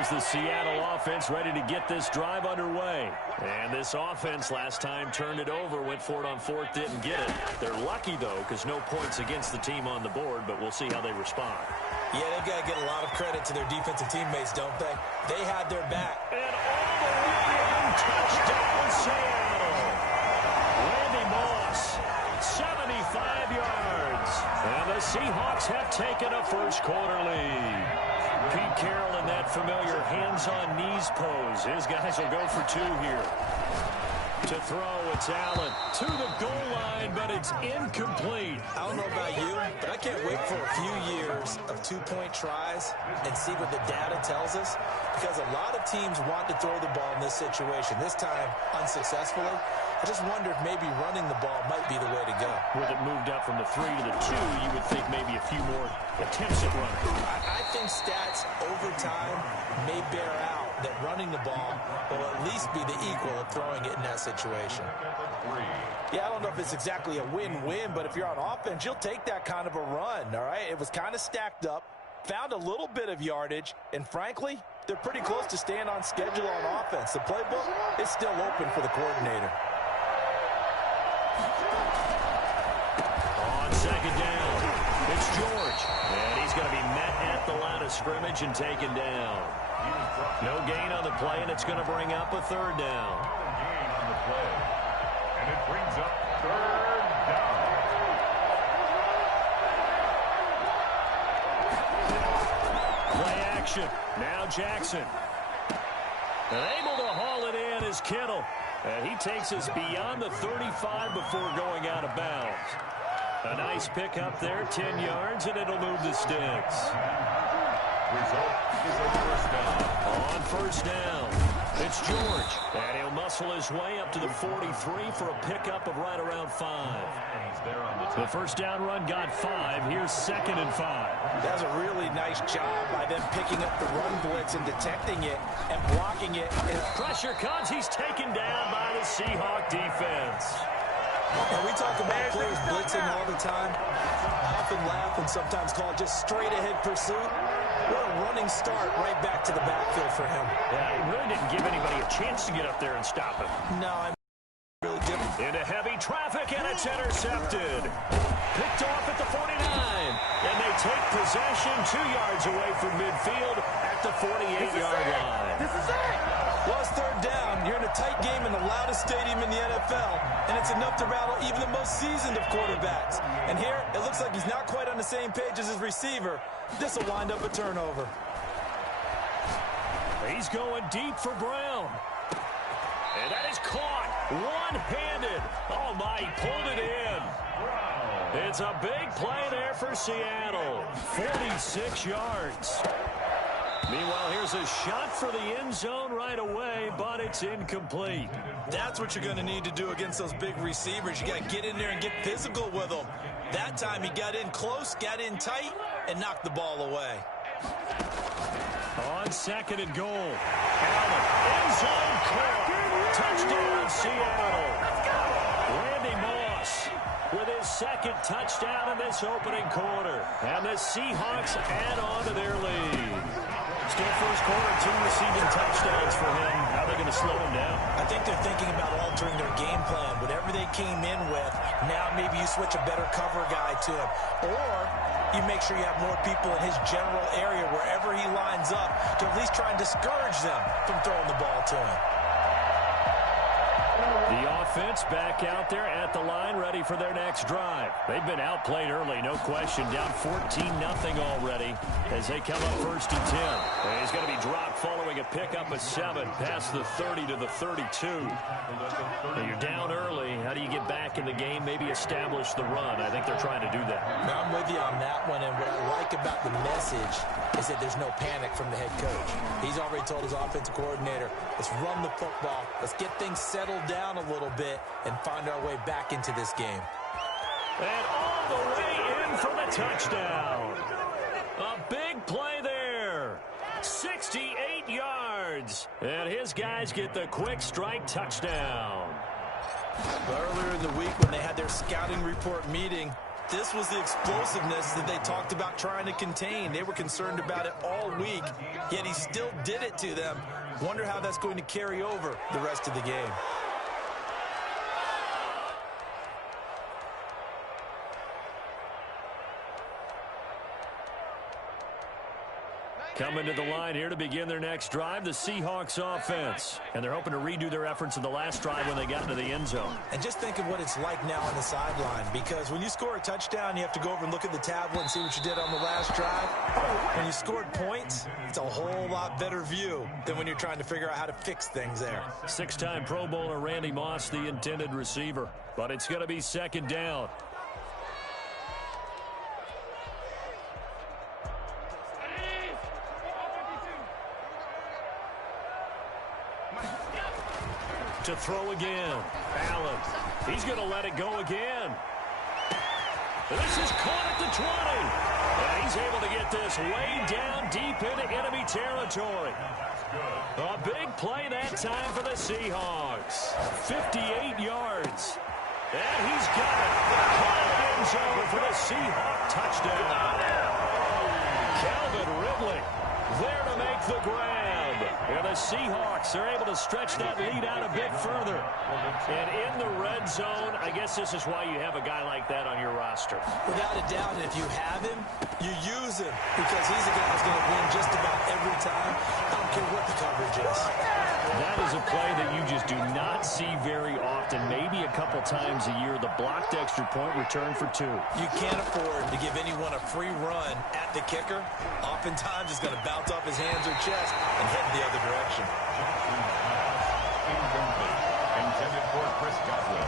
here's the Seattle offense ready to get this drive underway. And this offense last time turned it over, went for it on fourth, didn't get it. They're lucky, though, because no points against the team on the board, but we'll see how they respond. Yeah, they've got to get a lot of credit to their defensive teammates, don't they? They had their back. And all the way in, touchdown Seattle. Randy Moss, 75 yards. And the Seahawks have taken a first-quarter lead. Pete Carroll in that familiar hands-on-knees pose. His guys will go for two here. To throw, it's Allen to the goal line, but it's incomplete. I don't know about you, but I can't wait for a few years of two-point tries and see what the data tells us, because a lot of teams want to throw the ball in this situation. This time, unsuccessfully. I just wonder if maybe running the ball might be the way to go. With it moved up from the 3 to the 2, you would think maybe a few more attempts at running. I think stats over time may bear out that running the ball will at least be the equal of throwing it in that situation. Yeah, I don't know if it's exactly a win-win, but if you're on offense, you'll take that kind of a run, all right? It was kind of stacked up, found a little bit of yardage, and frankly, they're pretty close to staying on schedule on offense. The playbook is still open for the coordinator. On second down, it's George. And he's going to be met at the line of scrimmage and taken down. No gain on the play, and it's going to bring up a third down. Gain on the play. And it brings up third down. Play action. Now Jackson. And able to haul it in is Kittle. And he takes us beyond the 35 before going out of bounds. A nice pick up there, 10 yards, and it'll move the sticks. Result is a first down. On first down, it's George. And he'll muscle his way up to the 43 for a pickup of right around 5. The first down run got 5. Here's 2nd and 5. That's a really nice job by them picking up the run blitz and detecting it and blocking it. Pressure comes. He's taken down by the Seahawk defense. And we talk about players blitzing all the time. I often laugh and sometimes call it just straight-ahead pursuit. What a running start right back to the backfield for him. Yeah, it really didn't give anybody a chance to get up there and stop him. No, I really didn't. Into heavy traffic, and it's intercepted. Picked off at the 49. And they take possession 2 yards away from midfield at the 48-yard line. This is it. Well, it's third down. You're in a tight game in the loudest stadium in the NFL, and it's enough to rattle even the most seasoned of quarterbacks. And here, it looks like he's not quite on the same page as his receiver. This will wind up a turnover. He's going deep for Brown. And that is caught one-handed. Oh, my, he pulled it in. It's a big play there for Seattle. 46 yards. Meanwhile, here's a shot for the end zone right away, but it's incomplete. That's what you're going to need to do against those big receivers. You got to get in there and get physical with them. That time he got in close, got in tight, and knocked the ball away. On 2nd and goal. Allen, end zone caught. Touchdown, Seattle. Randy Moss with his 2nd touchdown in this opening quarter. And the Seahawks add on to their lead. Still first quarter, 2 receiving touchdowns for him. How are they going to slow him down? I think they're thinking about altering their game plan. Whatever they came in with, now maybe you switch a better cover guy to him. Or you make sure you have more people in his general area wherever he lines up to at least try and discourage them from throwing the ball to him. The offense back out there at the line, ready for their next drive. They've been outplayed early, no question. Down 14-0 already as they come up 1st and 10. And he's going to be dropped following a pickup of 7 past the 30 to the 32. And you're down early. How do you get back in the game? Maybe establish the run. I think they're trying to do that. Now, I'm with you on that one, and what I like about the message is that there's no panic from the head coach. He's already told his offensive coordinator, let's run the football, let's get things settled down a little bit and find our way back into this game. And all the way in for the touchdown. A big play there. 68 yards. And his guys get the quick strike touchdown. Earlier in the week when they had their scouting report meeting, This was the explosiveness that they talked about trying to contain. They were concerned about it all week, yet he still did it to them. Wonder how that's going to carry over the rest of the game. Coming to the line here to begin their next drive, the Seahawks offense. And they're hoping to redo their efforts in the last drive when they got into the end zone. And just think of what it's like now on the sideline, because when you score a touchdown, you have to go over and look at the tablet and see what you did on the last drive. When you scored points, it's a whole lot better view than when you're trying to figure out how to fix things there. Six-time Pro Bowler Randy Moss, the intended receiver. But it's going to be second down. To throw again. Allen. He's going to let it go again. This is caught at the 20. And he's able to get this way down deep into enemy territory. A big play that time for the Seahawks. 58 yards. And he's got it. Caught in the end zone for the Seahawk touchdown. Calvin Ridley there to make the grab. And the Seahawks are able to stretch that lead out a bit further. And in the red zone, I guess this is why you have a guy like that on your roster. Without a doubt, and if you have him, you use him, because he's a guy who's going to win just about every time. I don't care what the coverage is. That is a play that you just do not see very often. Maybe a couple times a year, the blocked extra point return for 2. You can't afford to give anyone a free run at the kicker. Oftentimes, he's going to bounce off his hands or chest and head the other direction. Incomplete. Intended for Chris Godwin.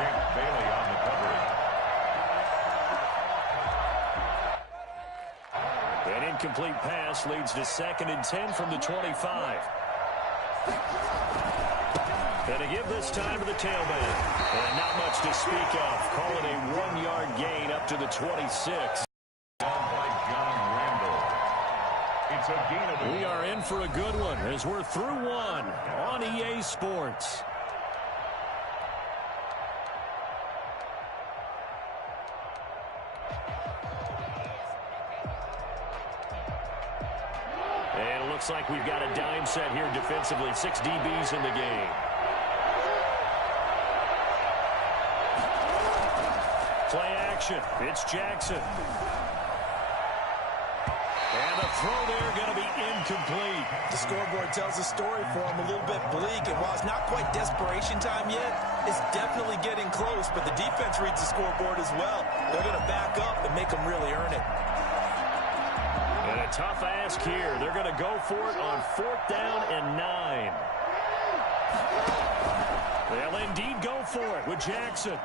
Champ Bailey on the coverage. An incomplete pass leads to 2nd and 10 from the 25. And to give this time to the tailback. And not much to speak of. Call it a 1-yard gain up to the 26. It's a gain of 1. We are in for a good one as we're through 1 on EA Sports. And it looks like we've got a dime set here defensively. 6 DBs in the game. Play action. It's Jackson. And the throw there going to be incomplete. The scoreboard tells the story for him a little bit bleak, and while it's not quite desperation time yet, it's definitely getting close, but the defense reads the scoreboard as well. They're going to back up and make them really earn it. And a tough ask here. They're going to go for it on 4th down and 9. They'll indeed go for it with Jackson.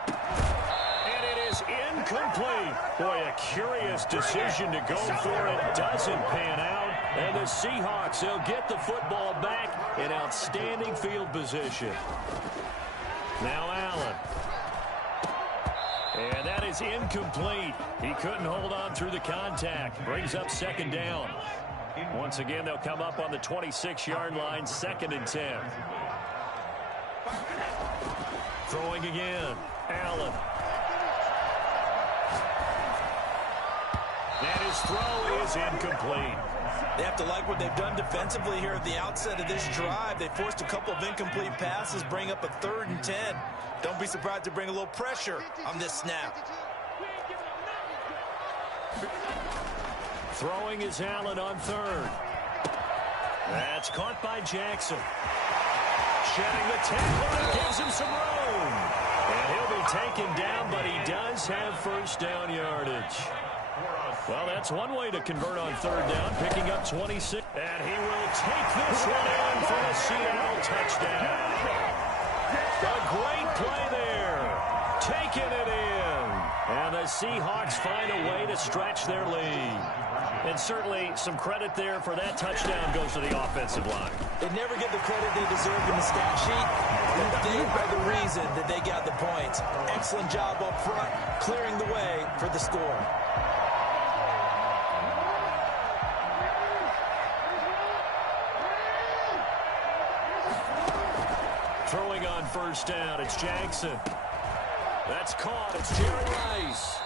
And it is incomplete. Boy, a curious decision to go for it. Doesn't pan out. And the Seahawks, they'll get the football back in outstanding field position. Now Allen. And that is incomplete. He couldn't hold on through the contact. Brings up 2nd down. Once again, they'll come up on the 26-yard line, 2nd and 10. Throwing again. Allen. And his throw is incomplete. They have to like what they've done defensively here at the outset of this drive. They forced a couple of incomplete passes, bring up a 3rd and 10. Don't be surprised to bring a little pressure on this snap. Throwing is Allen on 3rd. That's caught by Jackson. Shedding the tackle and gives him some room. And he'll be taken down, but he does have 1st down yardage. Well, that's one way to convert on 3rd down, picking up 26. And he will take this one in for a Seattle touchdown. A great play there. Taking it in. And the Seahawks find a way to stretch their lead. And certainly some credit there for that touchdown goes to the offensive line. They never get the credit they deserve in the stat sheet, but they are the reason that they got the points. Excellent job up front, clearing the way for the score. Throwing on 1st down, it's Jackson. That's caught. It's Jerry Rice.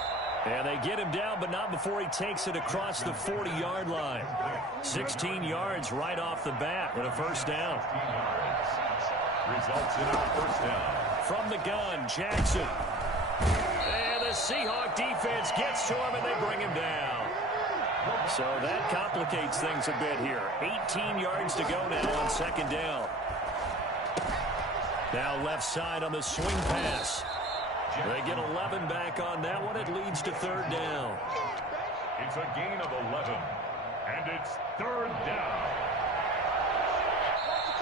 And they get him down, but not before he takes it across the 40-yard line. 16 yards right off the bat with a first down. Results in a first down. From the gun, Jackson. And the Seahawk defense gets to him, and they bring him down. So that complicates things a bit here. 18 yards to go now on second down. Now left side on the swing pass. They get 11 back on that one. It leads to third down. It's a gain of 11, and it's third down.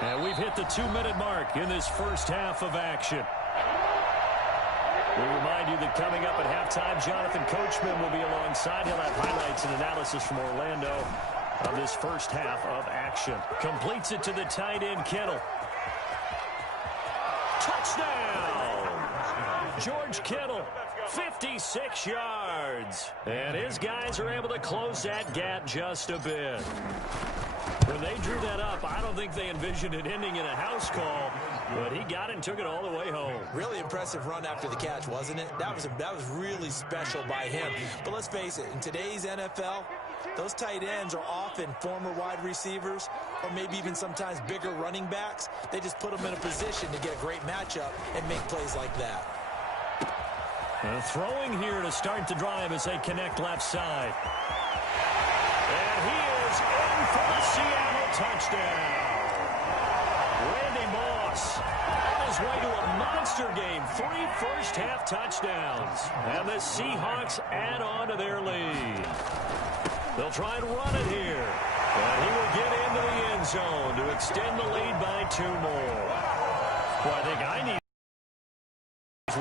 And we've hit the 2-minute mark in this first half of action. We remind you that coming up at halftime, Jonathan Coachman will be alongside. He'll have highlights and analysis from Orlando of this first half of action. Completes it to the tight end, Kittle. Touchdown! George Kittle, 56 yards. And his guys are able to close that gap just a bit. When they drew that up, I don't think they envisioned it ending in a house call, but he got it and took it all the way home. Really impressive run after the catch, wasn't it? That was really special by him. But let's face it, in today's NFL, those tight ends are often former wide receivers or maybe even sometimes bigger running backs. They just put them in a position to get a great matchup and make plays like that. Throwing here to start the drive as they connect left side. And he is in for the Seattle touchdown. Randy Moss on his way to a monster game. 3 first-half touchdowns. And the Seahawks add on to their lead. They'll try and run it here. And he will get into the end zone to extend the lead by 2 more. Well, I think I need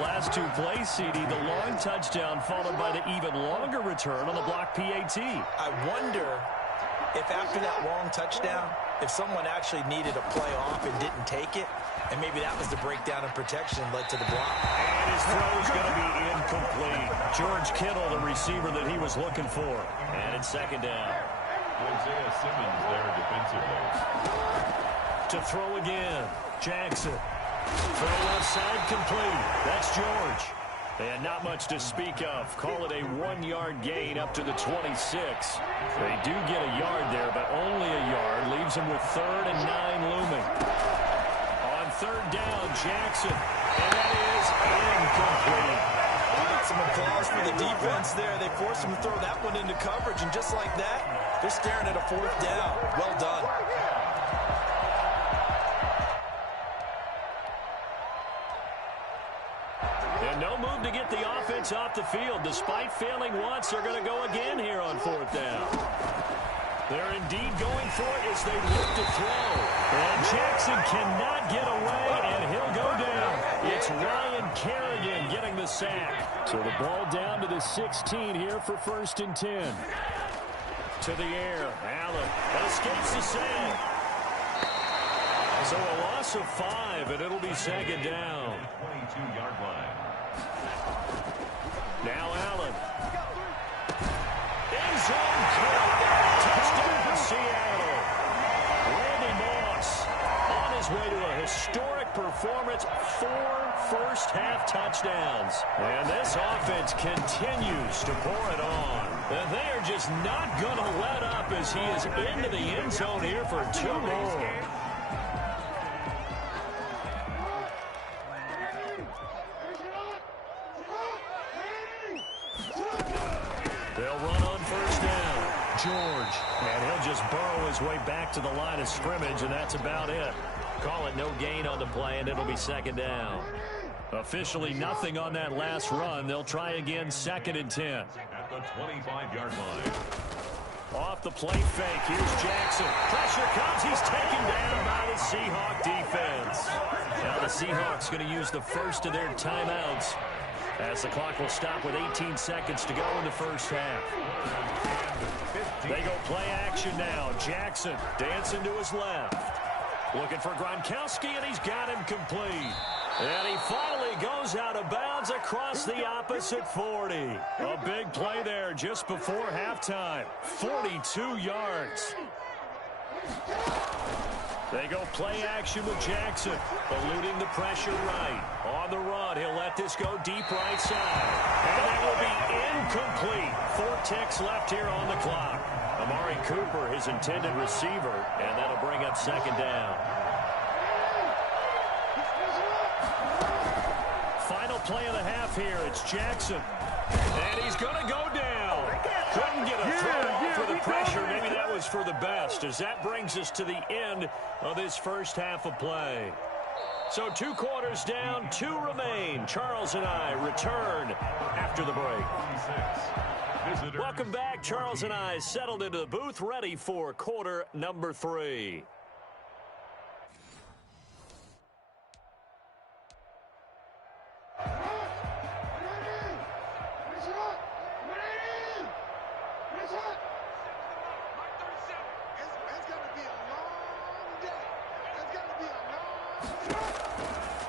last 2 plays, CD, the long touchdown followed by the even longer return on the block PAT. I wonder if after that long touchdown, if someone actually needed a play off and didn't take it, and maybe that was the breakdown in protection led to the block. And his throw is going to be incomplete. George Kittle, the receiver that he was looking for. And it's second down. Isaiah Simmons there defensively. To throw again, Jackson. Throw left side complete. That's George. And not much to speak of. Call it a 1-yard gain up to the 26. They do get a yard there, but only a yard. Leaves them with 3rd and 9 looming. On third down, Jackson. And that is incomplete. Some applause for the defense there. They forced him to throw that one into coverage, and just like that, they're staring at a 4th down. Well done. And no move to get the offense off the field. Despite failing once, they're going to go again here on 4th down. They're indeed going for it as they look to throw. And Jackson cannot get away, and he'll go down. It's Ryan Kerrigan getting the sack. So the ball down to the 16 here for 1st and 10. To the air. Allen escapes the sack. So a loss of 5, and it'll be second down. 22-yard line. Now Allen. End zone kick. Touchdown Seattle. Randy Moss on his way to a historic performance. 4 first-half touchdowns. And this offense continues to pour it on. And they are just not going to let up as he is into the end zone here for 2 more. They'll run on first down. George. And he'll just burrow his way back to the line of scrimmage, and that's about it. Call it no gain on the play, and it'll be second down. Officially nothing on that last run. They'll try again, 2nd and 10. At the 25-yard line. Off the play fake. Here's Jackson. Pressure comes. He's taken down by the Seahawk defense. Now the Seahawks going to use the first of their timeouts as the clock will stop with 18 seconds to go in the first half. They go play action now. Jackson dancing to his left. Looking for Gronkowski, and he's got him complete. And he finally goes out of bounds across the opposite 40. A big play there just before halftime. 42 yards. They go play action with Jackson, eluding the pressure right. On the run, he'll let this go deep right side. And that will be incomplete. 4 ticks left here on the clock. Amari Cooper, his intended receiver, and that'll bring up second down. Final play of the half here. It's Jackson. And he's going to go down. Couldn't get a throw off for the pressure. Maybe that was for the best, as that brings us to the end of this first half of play. So 2 quarters down, 2 remain. Charles and I return after the break. Welcome back. Charles and I settled into the booth, ready for quarter number 3.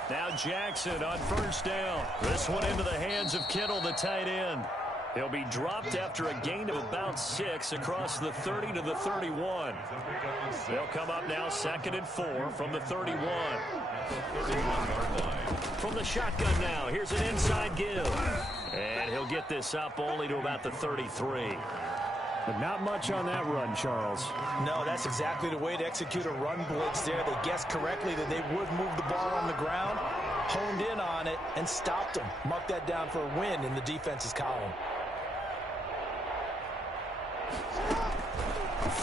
Now Jackson on first down. This one into the hands of Kittle, the tight end. He'll be dropped after a gain of about 6 across the 30 to the 31. They'll come up now 2nd and 4 from the 31. From the shotgun now, here's an inside give. And he'll get this up only to about the 33. But not much on that run, Charles. No, that's exactly the way to execute a run blitz there. They guessed correctly that they would move the ball on the ground, honed in on it, and stopped them. Mark that down for a win in the defense's column.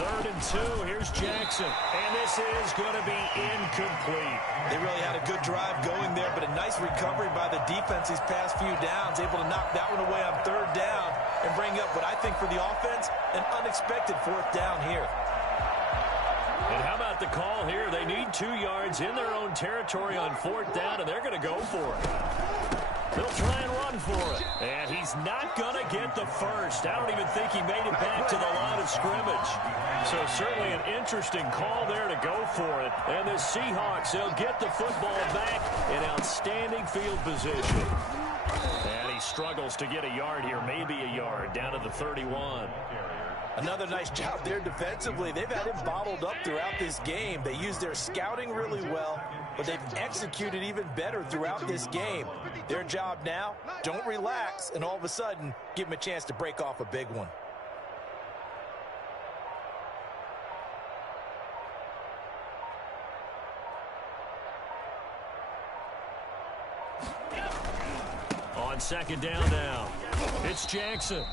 3rd and 2, here's Jackson. And this is going to be incomplete. They really had a good drive going there, but a nice recovery by the defense these past few downs, able to knock that one away on 3rd down and bring up what I think for the offense, an unexpected 4th down here. And how about the call here? They need 2 yards in their own territory on 4th down, and they're going to go for it. They'll try and run for it. And he's not going to get the first. I don't even think he made it back to the line of scrimmage. So certainly an interesting call there to go for it. And the Seahawks, they'll get the football back in outstanding field position. And he struggles to get a yard here, maybe a yard, down to the 31. Another nice job there defensively. They've had him bottled up throughout this game. They used their scouting really well, but they've executed even better throughout this game. Their job now, don't relax, and all of a sudden, give them a chance to break off a big one. On 2nd down now, it's Jackson.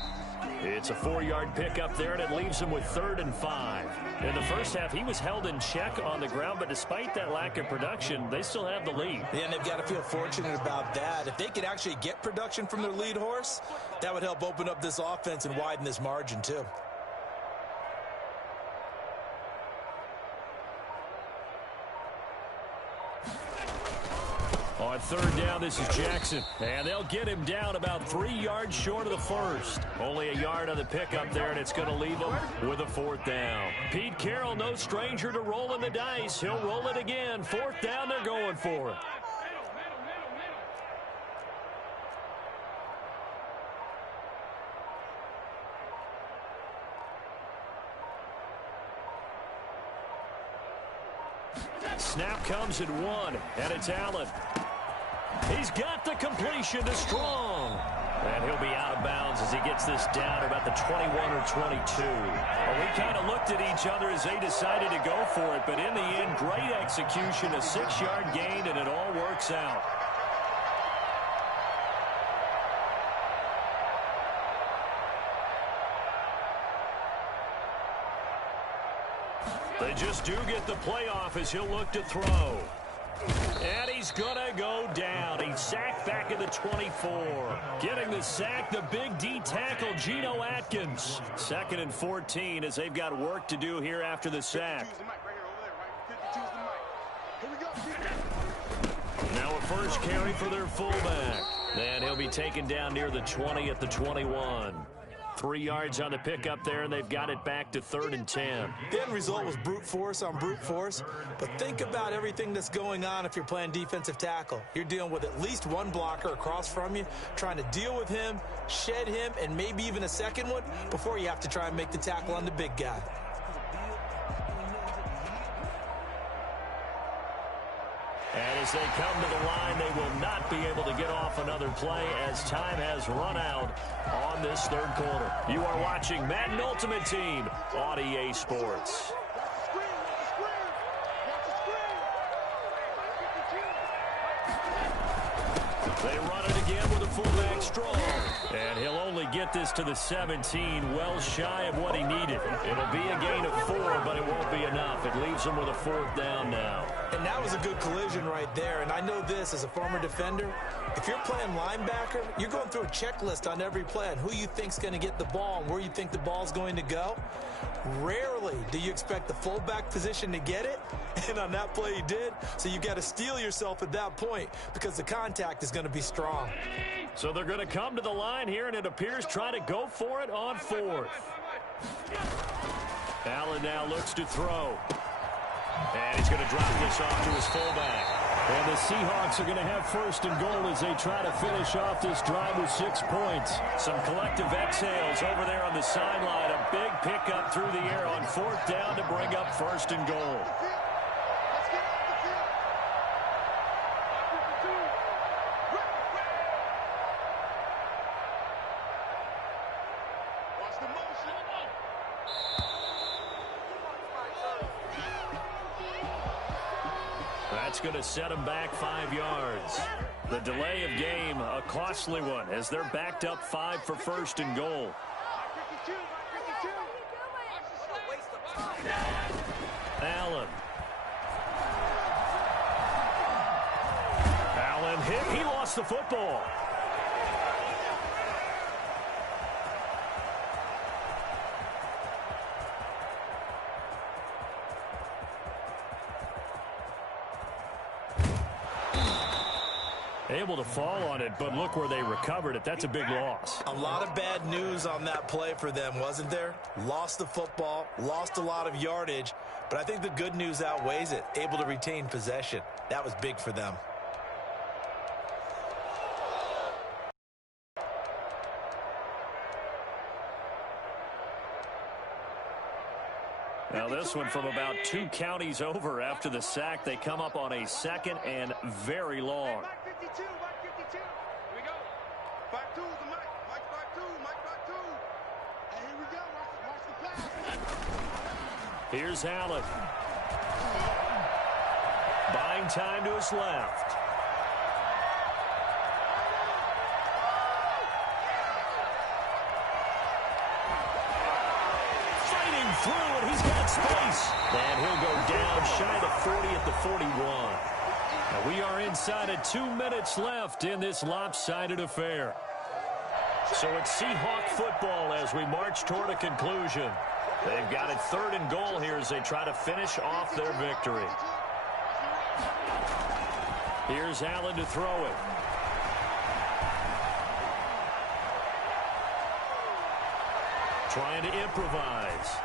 It's a 4-yard pickup there, and it leaves him with 3rd and 5. In the first half, he was held in check on the ground, but despite that lack of production, they still have the lead. Yeah, and they've got to feel fortunate about that. If they could actually get production from their lead horse, that would help open up this offense and widen this margin, too. On 3rd down, this is Jackson. And they'll get him down about 3 yards short of the first. Only a yard on the pickup there, and it's going to leave him with a 4th down. Pete Carroll, no stranger to rolling the dice. He'll roll it again. 4th down, they're going for it. Snap comes at 1, and it's Allen. He's got the completion to Strong. And he'll be out of bounds as he gets this down about the 21 or 22. Well, we kind of looked at each other as they decided to go for it, but in the end, great execution, a 6-yard gain, and it all works out. They just do get the playoff as he'll look to throw. And he's going to go down. He's sacked back at the 24. Getting the sack, the big D tackle, Geno Atkins. 2nd and 14 as they've got work to do here after the sack. Now a first carry for their fullback. And he'll be taken down near the 20 at the 21. 3 yards on the pickup there, and they've got it back to 3rd and 10. The end result was brute force on brute force, but think about everything that's going on if you're playing defensive tackle. You're dealing with at least one blocker across from you, trying to deal with him, shed him, and maybe even a second one before you have to try and make the tackle on the big guy. As they come to the line, they will not be able to get off another play as time has run out on this third quarter. You are watching Madden Ultimate Team on EA Sports. They run it again with a fullback strong. And he'll only get this to the 17, well shy of what he needed. It'll be a gain of 4, but it won't be enough. It leaves him with a 4th down now. And that was a good collision right there. And I know this as a former defender. If you're playing linebacker, you're going through a checklist on every play on who you think's going to get the ball and where you think the ball's going to go. Rarely do you expect the fullback position to get it, and on that play he did. So you got to steel yourself at that point because the contact is going to be strong. So they're going to come to the line here, and it appears trying to go for it on 4th. Allen now looks to throw. And he's going to drop this off to his fullback. And the Seahawks are going to have 1st and goal as they try to finish off this drive with 6 points. Some collective exhales over there on the sideline. A big pickup through the air on 4th down to bring up 1st and goal. That's going to set them back 5 yards. The delay of game, a costly one, as they're backed up 5 for 1st and goal. Allen. Allen hit. He lost the football. Able to fall on it, but look where they recovered it. That's a big loss. A lot of bad news on that play for them, wasn't there? Lost the football, lost a lot of yardage, but I think the good news outweighs it. Able to retain possession. That was big for them. Now this one from about 2 counties over after the sack. They come up on a 2nd and very long. Mike 52, Mike 52. Here we go. 5-2 to Mike. Mike 5-2, Mike 5-2. And here we go. Watch the pass. Here's Allen. Buying time to his left. Fighting through, and he's got space. And he'll go down shy of 40 at the 41. Now we are inside of 2 minutes left in this lopsided affair. So it's Seahawk football as we march toward a conclusion. They've got it 3rd and goal here as they try to finish off their victory. Here's Allen to throw it. Trying to improvise.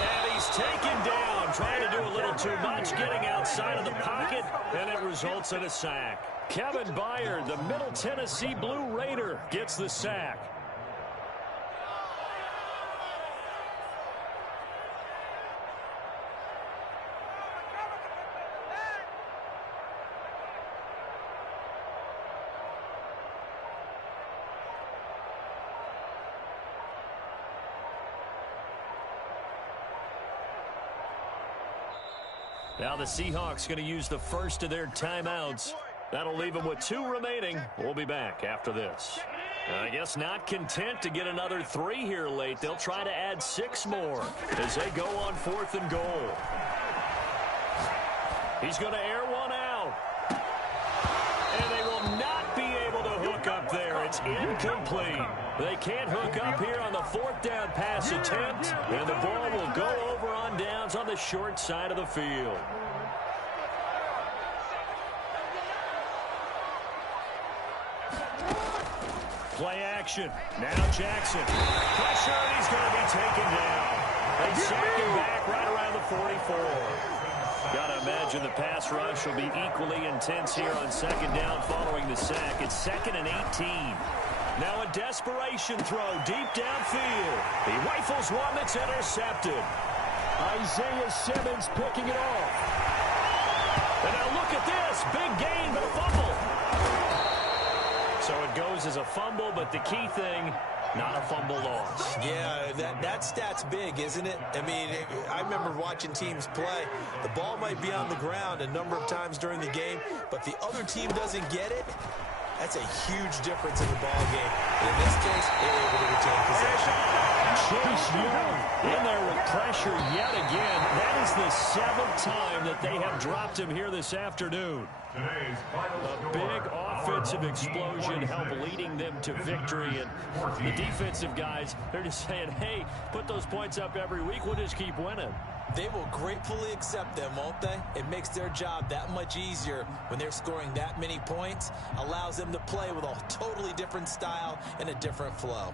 And he's taken down, trying to do a little too much, getting outside of the pocket, and it results in a sack. Kevin Byard, the Middle Tennessee Blue Raider, gets the sack. Now the Seahawks going to use the first of their timeouts. That'll leave them with 2 remaining. We'll be back after this. I guess not content to get another 3 here late. They'll try to add 6 more as they go on 4th and goal. He's going to air one out. And they will not be able to hook up there. It's incomplete. They can't hook up here on the 4th down pass attempt. And the ball will go over on downs on the short side of the field. Play action. Now Jackson. Pressure, and he's going to be taken down. They sack him back right around the 44. Got to imagine the pass rush will be equally intense here on 2nd down following the sack. It's 2nd and 18. Now a desperation throw deep downfield. He rifles one that's intercepted. Isaiah Simmons picking it off. And now look at this. Big gain, but a fumble. So it goes as a fumble, but the key thing, not a fumble loss. Yeah, that stat's big, isn't it? I mean, I remember watching teams play. The ball might be on the ground a number of times during the game, but the other team doesn't get it. That's a huge difference in the ball game. And in this case, they're able to retain possession. Chase Young In there with pressure yet again. That is the 7th time that they have dropped him here this afternoon. Today's final A big offensive explosion help leading them to victory. And the defensive guys, they're just saying, hey, put those points up every week. We'll just keep winning. They will gratefully accept them, won't they? It makes their job that much easier when they're scoring that many points. Allows them to play with a totally different style and a different flow.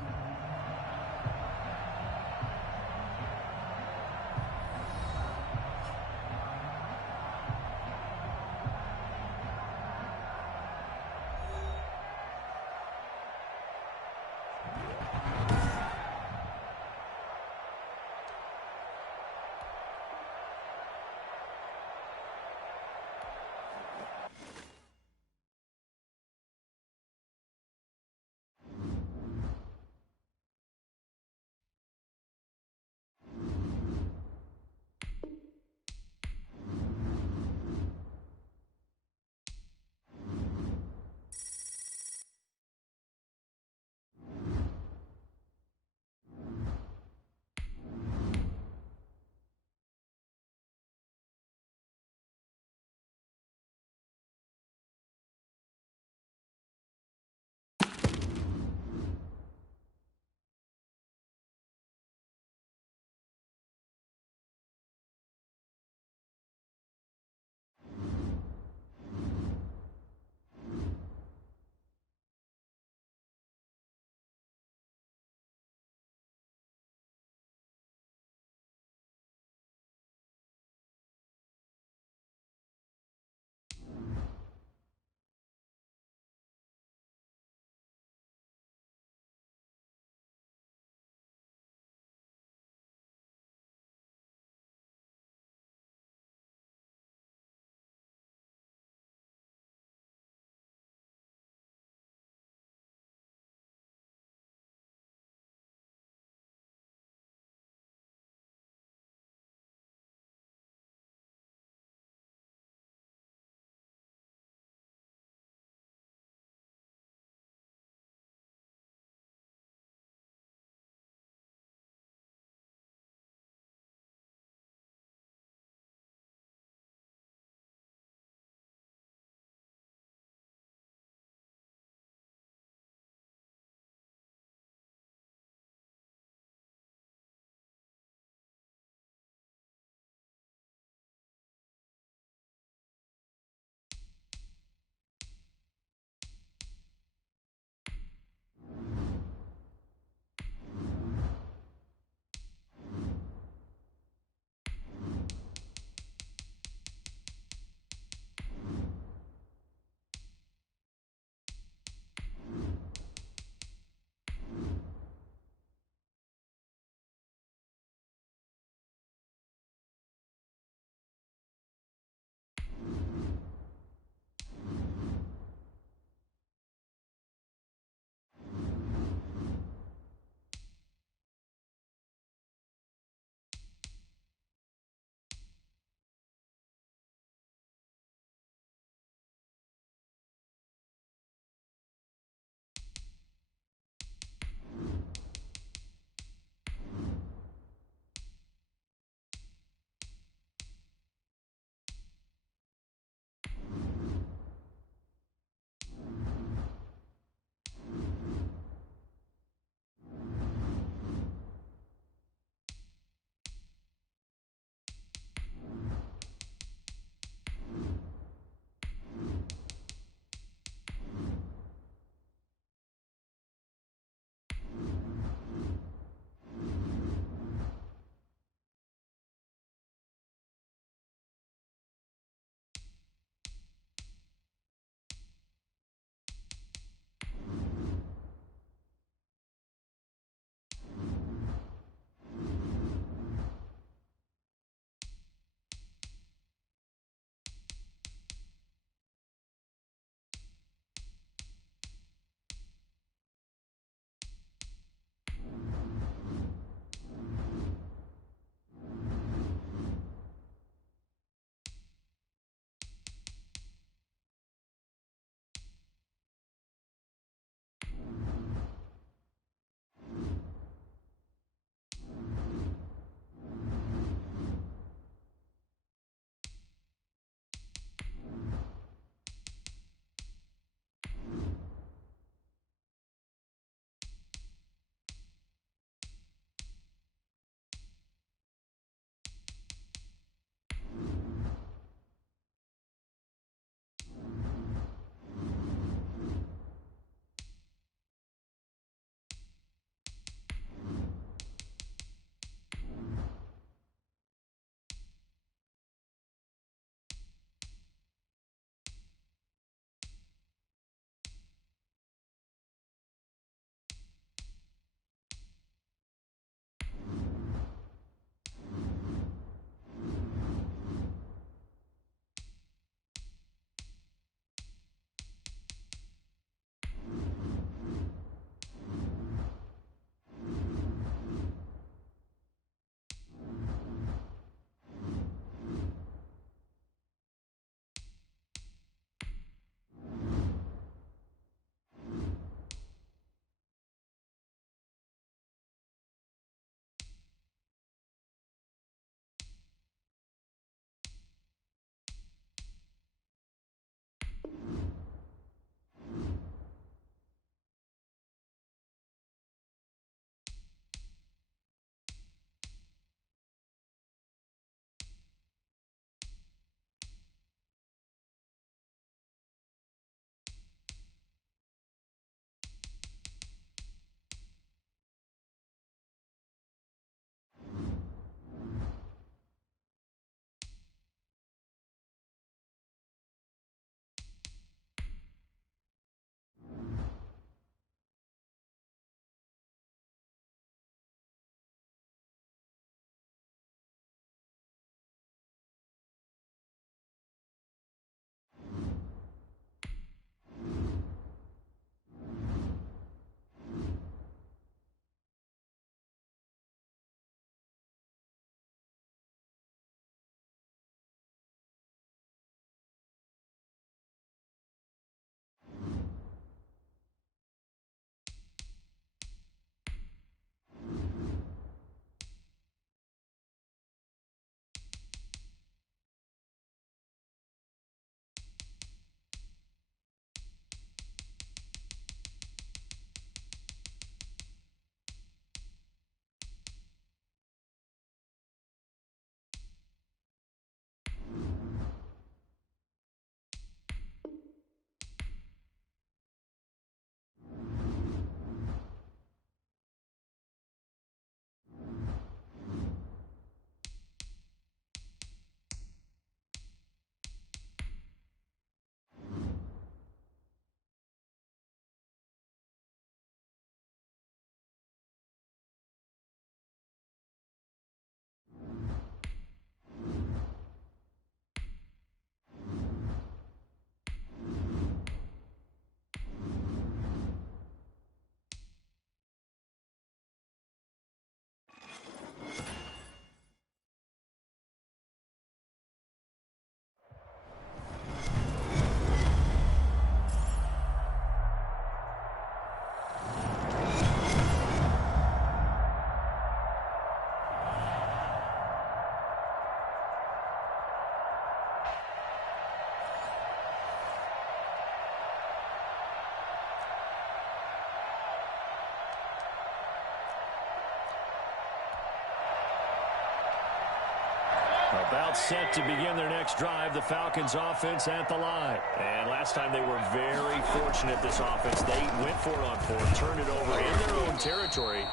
About set to begin their next drive, the Falcons offense at the line. And last time they were very fortunate, this offense. They went for it on fourth, turned it over in their own territory,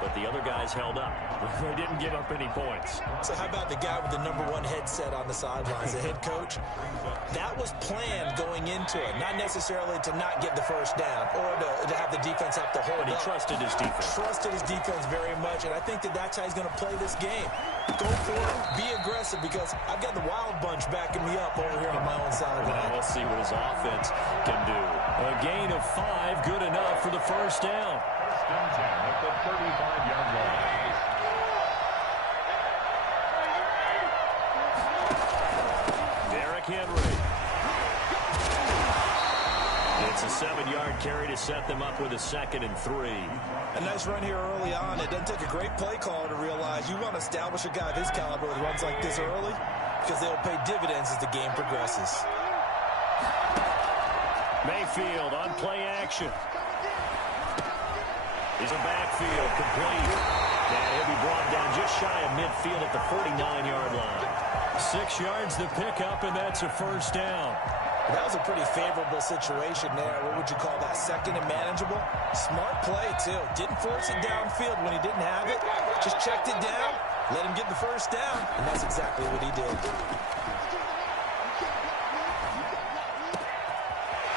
but the other guys held up. They didn't give up any points. So how about the guy with the #1 headset on the sidelines, the head coach? That was planned going into it, not necessarily to not get the first down or to have the defense have to hold up. But he trusted his defense. Trusted his defense very much, and I think that's how he's going to play this game. Go for it, be aggressive, because I've got the Wild Bunch backing me up over here on my own side. Now we'll see what his offense can do. A gain of 5, good enough for the first down. First and 10 at the 35-yard line. Derrick Henry. It's a 7-yard carry to set them up with a 2nd and 3. A nice run here early on. It doesn't take a great play caller to realize you want to establish a guy of his caliber with runs like this early, because they'll pay dividends as the game progresses. Mayfield on play action. He's a backfield complete. And he'll be brought down just shy of midfield at the 49-yard line. 6 yards the pickup, and that's a first down. That was a pretty favorable situation there. What would you call that? 2nd and manageable? Smart play, too. Didn't force it downfield when he didn't have it. Just checked it down, let him get the first down, and that's exactly what he did.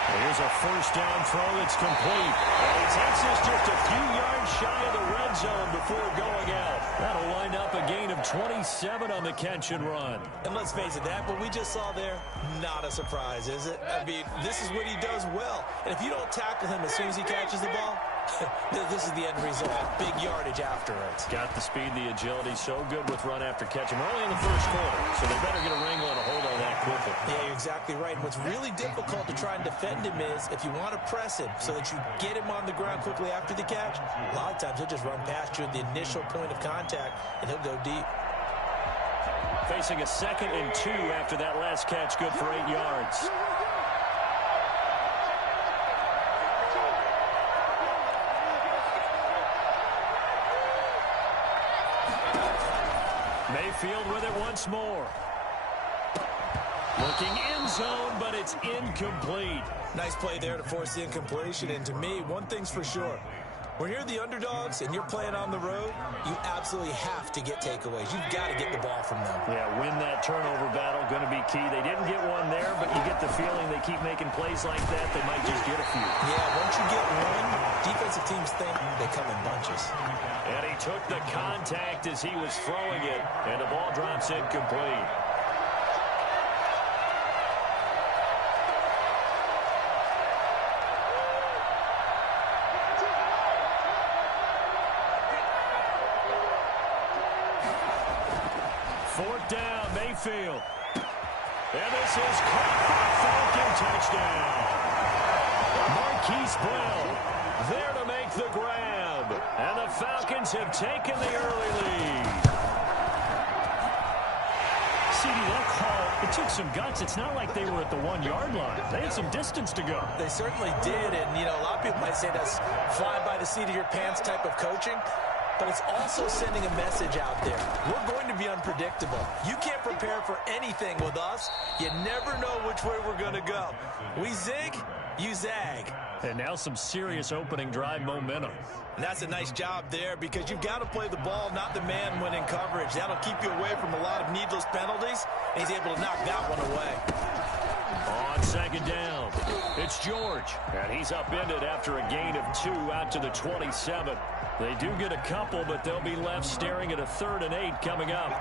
Here's a first down throw. It's complete. And he takes this just a few yards shy of the red zone before going out. That'll wind up a gain of 27 on the catch and run. And let's face it, that what we just saw there, not a surprise, is it? I mean, this is what he does well. And if you don't tackle him as soon as he catches the ball, this is the end result. Big yardage after it. Got the speed, the agility, so good with run after catch. And we're only in the first quarter, so they better get a wrangle and a hold on that quickly. Yeah, you're exactly right. And what's really difficult to try and defend him is if you want to press him so that you get him on the ground quickly after the catch, a lot of times he'll just run past you at the initial point of contact, and he'll go deep. Facing a 2nd and 2 after that last catch, good for 8 yards. Mayfield with it once more. Looking end zone, but it's incomplete. Nice play there to force the incompletion. And to me, one thing's for sure. When you're the underdogs and you're playing on the road, you absolutely have to get takeaways. You've got to get the ball from them. Yeah, win that turnover battle, going to be key. They didn't get one there, but you get the feeling they keep making plays like that, they might just get a few. Yeah, once you get one, defensive teams think they come in bunches. And he took the contact as he was throwing it, and the ball drops incomplete. Fourth down, Mayfield. And this is caught for a Falcon touchdown. Marquise Brown there to make the grab. And the Falcons have taken the early lead. CD, that call, it took some guts. It's not like they were at the 1-yard line. They had some distance to go. They certainly did. And, you know, a lot of people might say that's fly by the seat of your pants type of coaching. But it's also sending a message out there. We're going to be unpredictable. You can't prepare for anything with us. You never know which way we're going to go. We zig, you zag. And now some serious opening drive momentum. And that's a nice job there because you've got to play the ball, not the man when in coverage. That'll keep you away from a lot of needless penalties. And he's able to knock that one away. On 2nd down, it's George. And he's upended after a gain of 2 out to the 27. They do get a couple, but they'll be left staring at a 3rd and 8 coming up.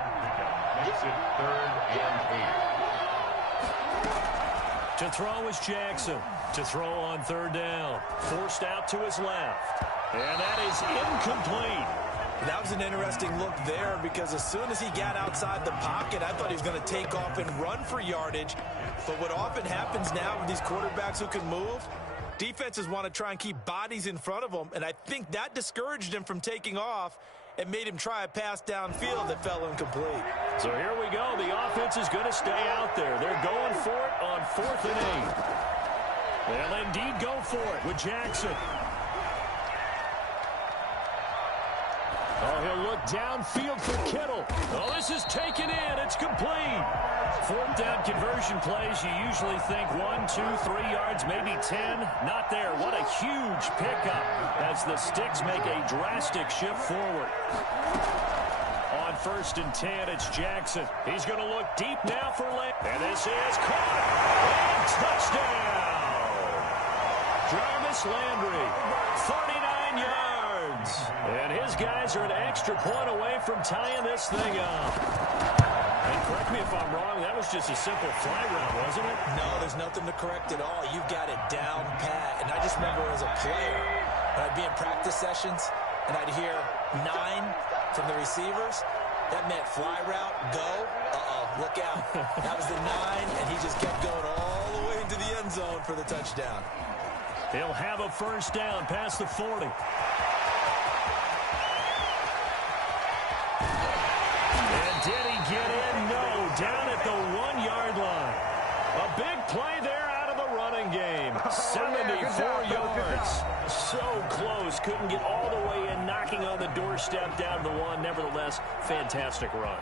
Makes it 3rd and 8. To throw is Jackson. To throw on 3rd down. Forced out to his left. And that is incomplete. That was an interesting look there because as soon as he got outside the pocket, I thought he was going to take off and run for yardage. But what often happens now with these quarterbacks who can move, defenses want to try and keep bodies in front of them, and I think that discouraged him from taking off and made him try a pass downfield that fell incomplete. So here we go. The offense is going to stay out there. They're going for it on 4th and 8. They'll indeed go for it with Jackson. Oh, he'll look downfield for Kittle. Oh, this is taken in. It's complete. Fourth down conversion plays, you usually think 1, 2, 3 yards, maybe 10. Not there. What a huge pickup as the Sticks make a drastic shift forward. On 1st and 10, it's Jackson. He's going to look deep now for Landry. And this is caught. And touchdown. Jarvis Landry, 39 yards. And his guys are an extra point away from tying this thing up. And correct me if I'm wrong, that was just a simple fly route, wasn't it? No, there's nothing to correct at all. You've got it down pat. And I just remember as a player, when I'd be in practice sessions, and I'd hear 9 from the receivers, that meant fly route, go, look out. That was the 9, and he just kept going all the way into the end zone for the touchdown. He'll have a first down past the 40. And did he get in? No, down at the 1-yard line. A big play there out of the running game. 74 yards. So close. Couldn't get all the way in, knocking on the doorstep down to the 1. Nevertheless, fantastic run.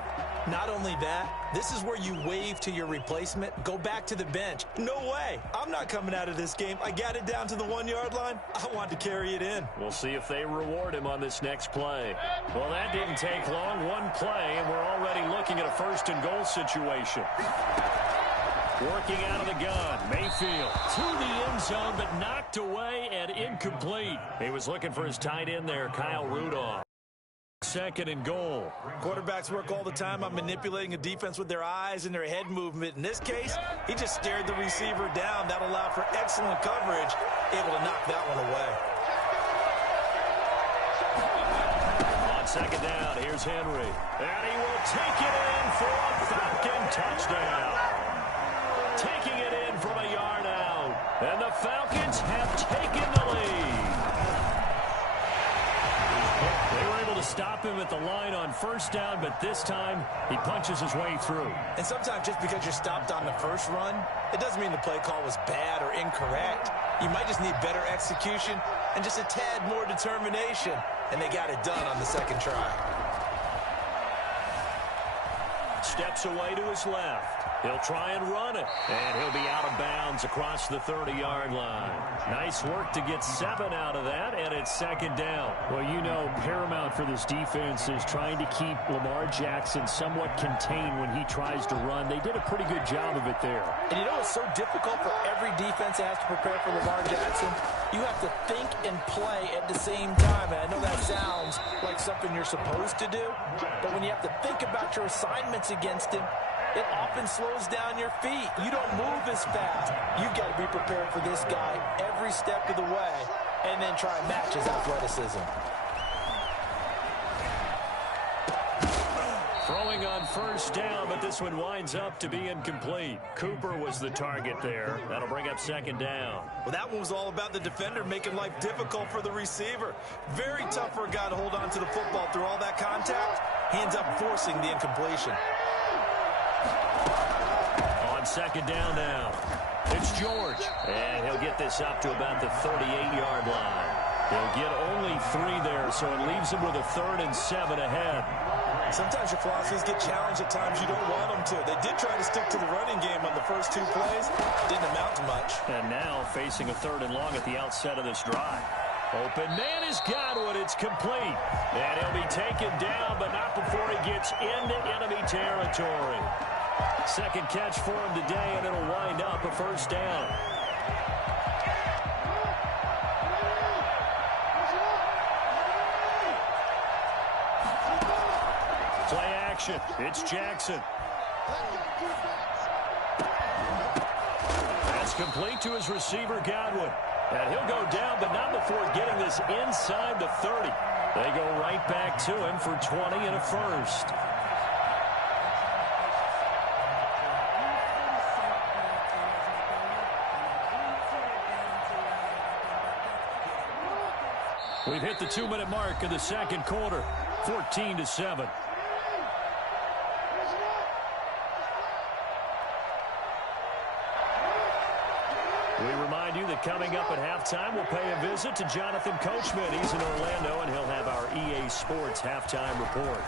Not only that, this is where you wave to your replacement, go back to the bench. No way. I'm not coming out of this game. I got it down to the 1-yard line. I want to carry it in. We'll see if they reward him on this next play. Well, that didn't take long. One play, and we're already looking at a 1st and goal situation. Working out of the gun, Mayfield to the end zone, but knocked away and incomplete. He was looking for his tight end there, Kyle Rudolph. 2nd and goal. Quarterbacks work all the time on manipulating a defense with their eyes and their head movement. In this case, he just stared the receiver down. That allowed for excellent coverage, able to knock that one away. On 2nd down, here's Henry. And he will take it in for a Falcon touchdown. Taking it in from a yard out. And the Falcons have taken the lead. They were able to stop him at the line on 1st down, but this time he punches his way through. And sometimes just because you're stopped on the first run, it doesn't mean the play call was bad or incorrect. You might just need better execution and just a tad more determination. And they got it done on the 2nd try. Steps away to his left. He'll try and run it, and he'll be out of bounds across the 30-yard line. Nice work to get 7 out of that, and it's 2nd down. Well, you know, paramount for this defense is trying to keep Lamar Jackson somewhat contained when he tries to run. They did a pretty good job of it there. And you know it's so difficult for every defense that has to prepare for Lamar Jackson? You have to think and play at the same time. And I know that sounds like something you're supposed to do, but when you have to think about your assignments against him, it often slows down your feet. You don't move as fast. You've got to be prepared for this guy every step of the way and then try and match his athleticism. Throwing on 1st down, but this one winds up to be incomplete. Cooper was the target there. That'll bring up 2nd down. Well, that one was all about the defender making life difficult for the receiver. Very tough for a guy to hold on to the football through all that contact. He ends up forcing the incompletion. On 2nd down now, it's George. And he'll get this up to about the 38-yard line. He'll get only 3 there, so it leaves him with a 3rd and 7 ahead. Sometimes your philosophies get challenged at times you don't want them to. They did try to stick to the running game on the first 2 plays. Didn't amount to much. And now facing a 3rd and long at the outset of this drive. Open man is Godwin. It's complete. And he'll be taken down, but not before he gets into enemy territory. 2nd catch for him today, and it'll wind up a 1st down. Play action. It's Jackson. That's complete to his receiver, Godwin. And he'll go down, but not before getting this inside the 30. They go right back to him for 20 and a 1st. We've hit the 2-minute mark in the 2nd quarter, 14-7. We remind you that coming up at halftime, we'll pay a visit to Jonathan Coachman. He's in Orlando, and he'll have our EA Sports halftime report.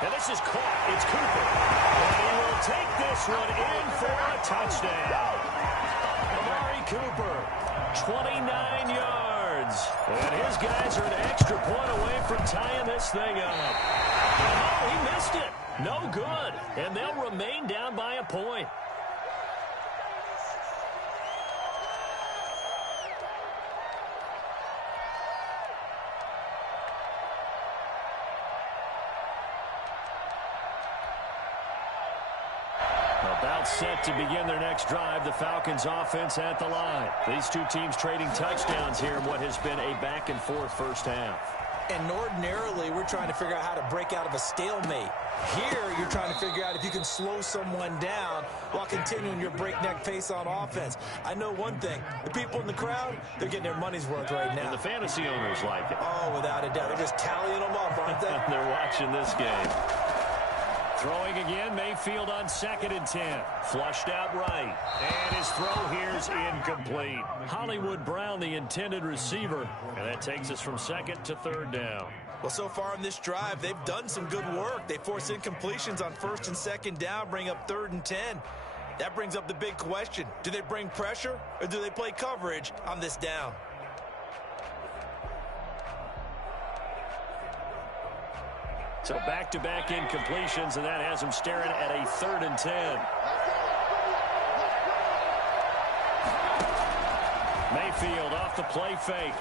And this is caught. It's Cooper. And he will take this one in for a touchdown. Amari Cooper, 29 yards. And his guys are an extra point away from tying this thing up. Oh, he missed it. No good. And they'll remain down by a point. About set to begin their next drive, the Falcons offense at the line. These two teams trading touchdowns here in what has been a back-and-forth first half. And ordinarily, we're trying to figure out how to break out of a stalemate. Here, you're trying to figure out if you can slow someone down while continuing your breakneck pace on offense. I know one thing. The people in the crowd, they're getting their money's worth right now. And the fantasy owners like it. Oh, without a doubt. They're just tallying them up, aren't they? They're watching this game. Throwing again, Mayfield on 2nd and 10. Flushed out right. And his throw here's incomplete. Hollywood Brown, the intended receiver. And that takes us from 2nd to 3rd down. Well, so far in this drive, they've done some good work. They force incompletions on 1st and 2nd down, bring up 3rd and 10. That brings up the big question. Do they bring pressure or do they play coverage on this down? So back-to-back incompletions, and that has him staring at a 3rd and 10. Mayfield off the play fake.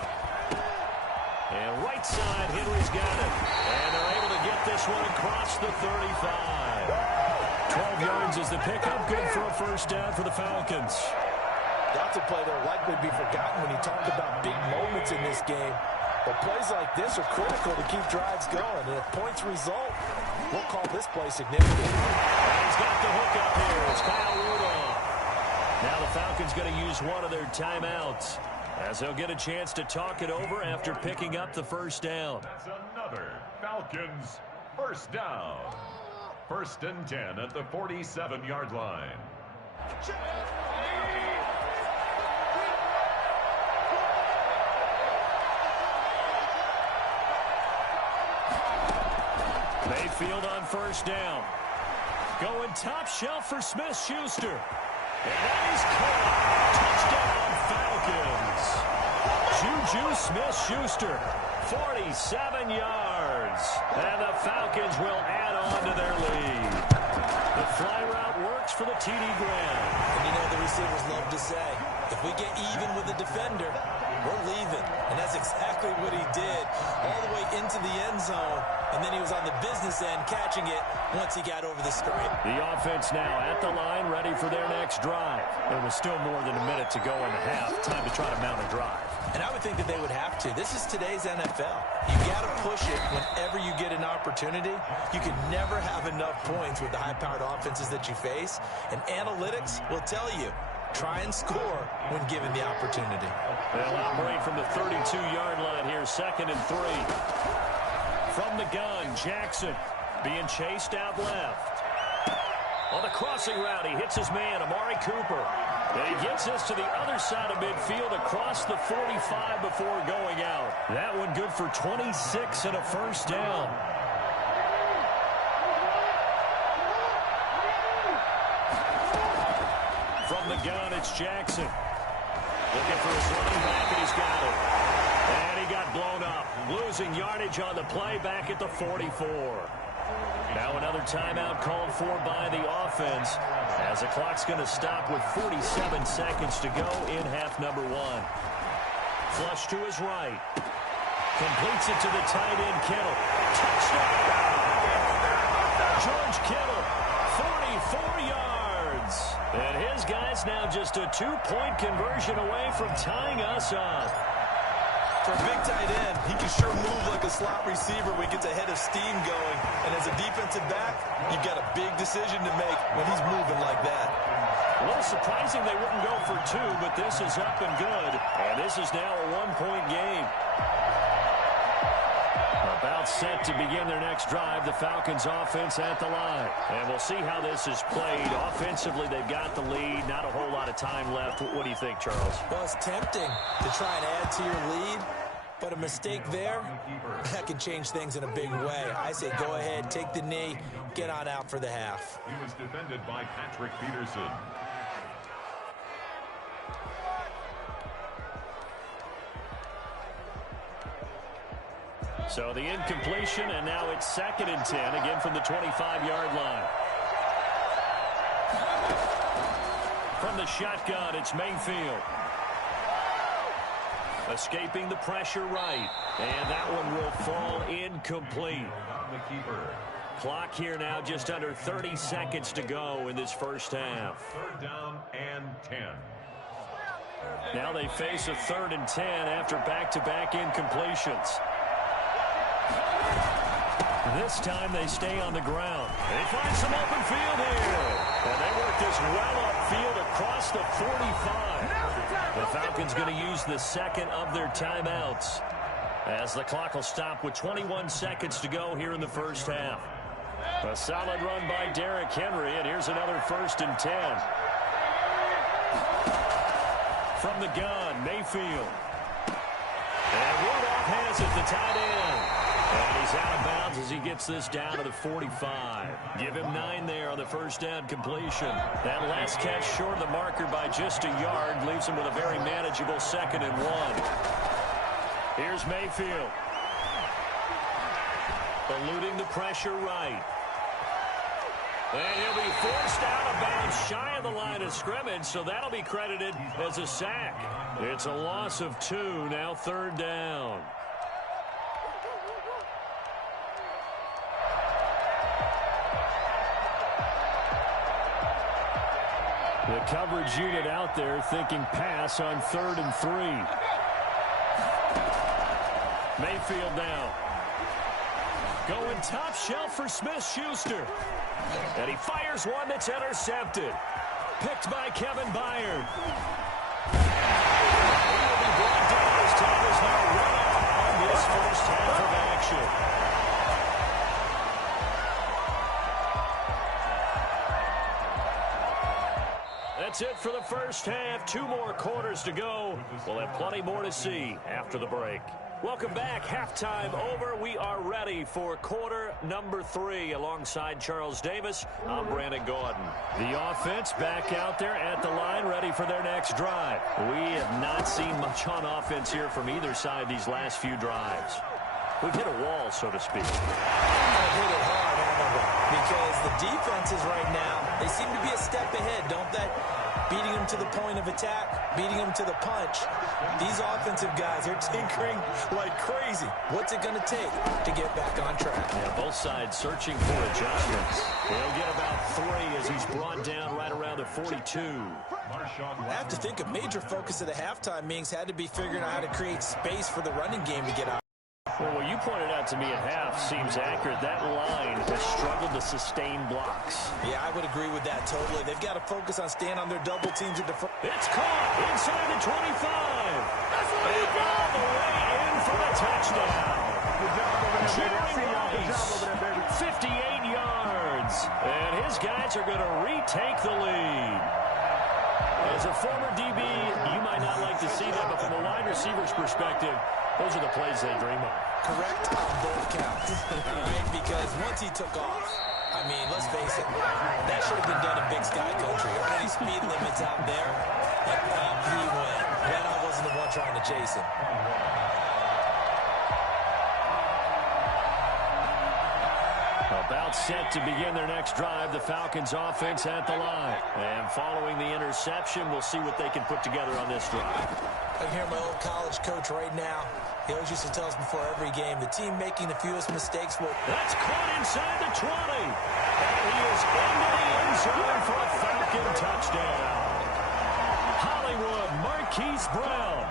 And right side, Henry's got it. And they're able to get this one across the 35. 12 yards is the pickup. Good for a first down for the Falcons. That's a play that will likely be forgotten when you talk about big moments in this game. But plays like this are critical to keep drives going. And if points result, we'll call this play significant. And he's got the hook up here. It's Kyle Rudolph. Now the Falcons going to use one of their timeouts, as they'll get a chance to talk it over after picking up the first down. That's another Falcons first down. 1st and 10 at the 47-yard line. Mayfield on 1st down. Going top shelf for Smith-Schuster. And that is caught. Touchdown, Falcons. Juju Smith-Schuster, 47 yards. And the Falcons will add on to their lead. The fly route works for the TD Graham. And you know the receivers love to say, if we get even with the defender, we're leaving. And that's exactly what he did, all the way into the end zone. And then he was on the business end catching it once he got over the screen. The offense now at the line, ready for their next drive. There was still more than a minute to go in the half. Time to try to mount a drive. And I would think that they would have to. This is today's NFL. You got to push it whenever you get an opportunity. You can never have enough points with the high-powered offenses that you face. And analytics will tell you, try and score when given the opportunity. They'll operate from the 32-yard line here, 2nd and 3. From the gun, Jackson being chased out left. On the crossing route, he hits his man, Amari Cooper. And he gets us to the other side of midfield across the 45 before going out. That one good for 26 and a first down. From the gun, it's Jackson. Looking for his running back, and he's got it. And he got blown up. Losing yardage on the play back at the 44. Now another timeout called for by the offense, as the clock's going to stop with 47 seconds to go in half number 1. Flush to his right. Completes it to the tight end, Kittle. Touchdown! George Kittle, 44 yards. And his guys now just a 2-point conversion away from tying us up. For a big tight end, he can sure move like a slot receiver when he gets a head of steam going. And as a defensive back, you've got a big decision to make when he's moving like that. A little surprising they wouldn't go for 2, but this is up and good. And this is now a 1-point game. A About set to begin their next drive, the Falcons offense at the line. And we'll see how this is played. Offensively, they've got the lead. Not a whole lot of time left. What do you think, Charles? Well, it's tempting to try and add to your lead, but a mistake there, that can change things in a big way. I say go ahead, take the knee, get on out for the half. He was defended by Patrick Peterson. So the incompletion, and now it's 2nd and 10, again from the 25-yard line. From the shotgun, it's Mayfield. Escaping the pressure right, and that one will fall incomplete. Clock here now just under 30 seconds to go in this first half. 3rd down and 10. Now they face a 3rd and 10 after back-to-back incompletions. This time they stay on the ground. They find some open field here. And they work this well upfield across the 45. The Falcons going to use the 2nd of their timeouts as the clock will stop with 21 seconds to go here in the first half. A solid run by Derrick Henry, and here's another 1st and 10. From the gun, Mayfield. And Rudolph has it, the tight end. And he's out of bounds as he gets this down to the 45. Give him 9 there on the first down completion. That last catch short of the marker by just a yard leaves him with a very manageable 2nd and 1. Here's Mayfield. Eluding the pressure right. And he'll be forced out of bounds shy of the line of scrimmage, so that'll be credited as a sack. It's a loss of 2, now 3rd down. The coverage unit out there thinking pass on 3rd and 3. Mayfield now. Going top shelf for Smith-Schuster. And he fires one that's intercepted. Picked by Kevin Byard. He will be brought down as time is now run out on this first half of action. That's it for the first half. 2 more quarters to go. We'll have plenty more to see after the break. Welcome back. Halftime over. We are ready for quarter number 3 alongside Charles Davis. I'm Brandon Gordon. The offense back out there at the line, ready for their next drive. We have not seen much on offense here from either side these last few drives. We've hit a wall, so to speak. Hit it hard, haven't we? Because the defenses right now, they seem to be a step ahead, don't they? Beating them to the point of attack, beating them to the punch. These offensive guys are tinkering like crazy. What's it going to take to get back on track? Yeah, both sides searching for adjustments. They'll get about 3 as he's brought down right around the 42. I have to think a major focus of the halftime meetings had to be figuring out how to create space for the running game to get out. Well, what you pointed out to me at half seems accurate. That line has struggled to sustain blocks. Yeah, I would agree with that totally. They've got to focus on staying on their double teams at the front. It's caught inside the 25. And all the way in for the touchdown. Jerry Rice, 58 yards. And his guys are going to retake the lead. As a former DB, you might not like to see that, but from a wide receiver's perspective, those are the plays they dream of. Correct on both counts. Right? Because once he took off, I mean, let's face it, that should have been done in Big Sky Country. Are any speed limits out there? And up he went. Glad I wasn't the one trying to chase him. About set to begin their next drive, the Falcons offense at the line. And following the interception, we'll see what they can put together on this drive. I hear my old college coach right now. He always used to tell us before every game, the team making the fewest mistakes will... That's caught inside the 20. And he is into the end zone for a Falcon touchdown. Hollywood Marquise Brown,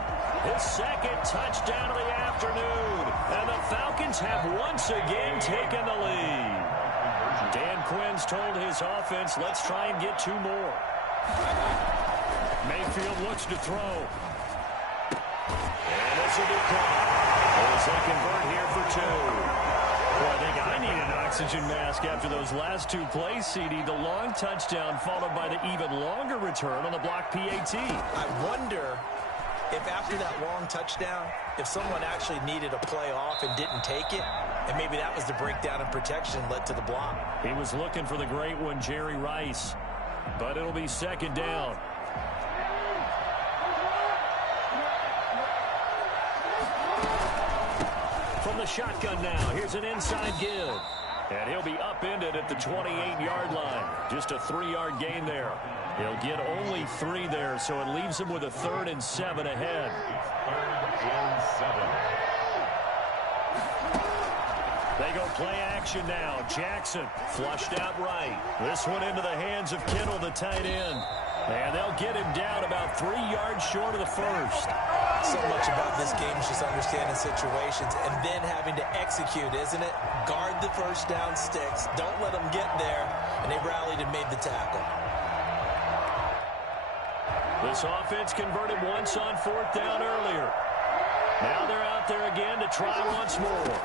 his 2nd touchdown of the afternoon. And the Falcons have once again taken the lead. Dan Quinn's told his offense, let's try and get 2 more. Mayfield looks to throw. And this will be caught. As they convert here for 2. Well, I think I need an oxygen mask after those last 2 plays, CD. The long touchdown followed by the even longer return on the block PAT. I wonder if after that long touchdown, if someone actually needed a play off and didn't take it, and maybe that was the breakdown in protection led to the block. He was looking for the great one, Jerry Rice. But it'll be 2nd down. From the shotgun now, here's an inside give. And he'll be upended at the 28-yard line. Just a 3-yard gain there. He'll get only 3 there, so it leaves him with a 3rd and 7 ahead. 3rd and 7. They go play action now. Jackson flushed out right. This one into the hands of Kittle, the tight end. And they'll get him down about 3 yards short of the first. So much about this game is just understanding situations and then having to execute, isn't it? Guard the first down sticks. Don't let them get there. And they rallied and made the tackle. This offense converted once on 4th down earlier. Now they're out there again to try once more.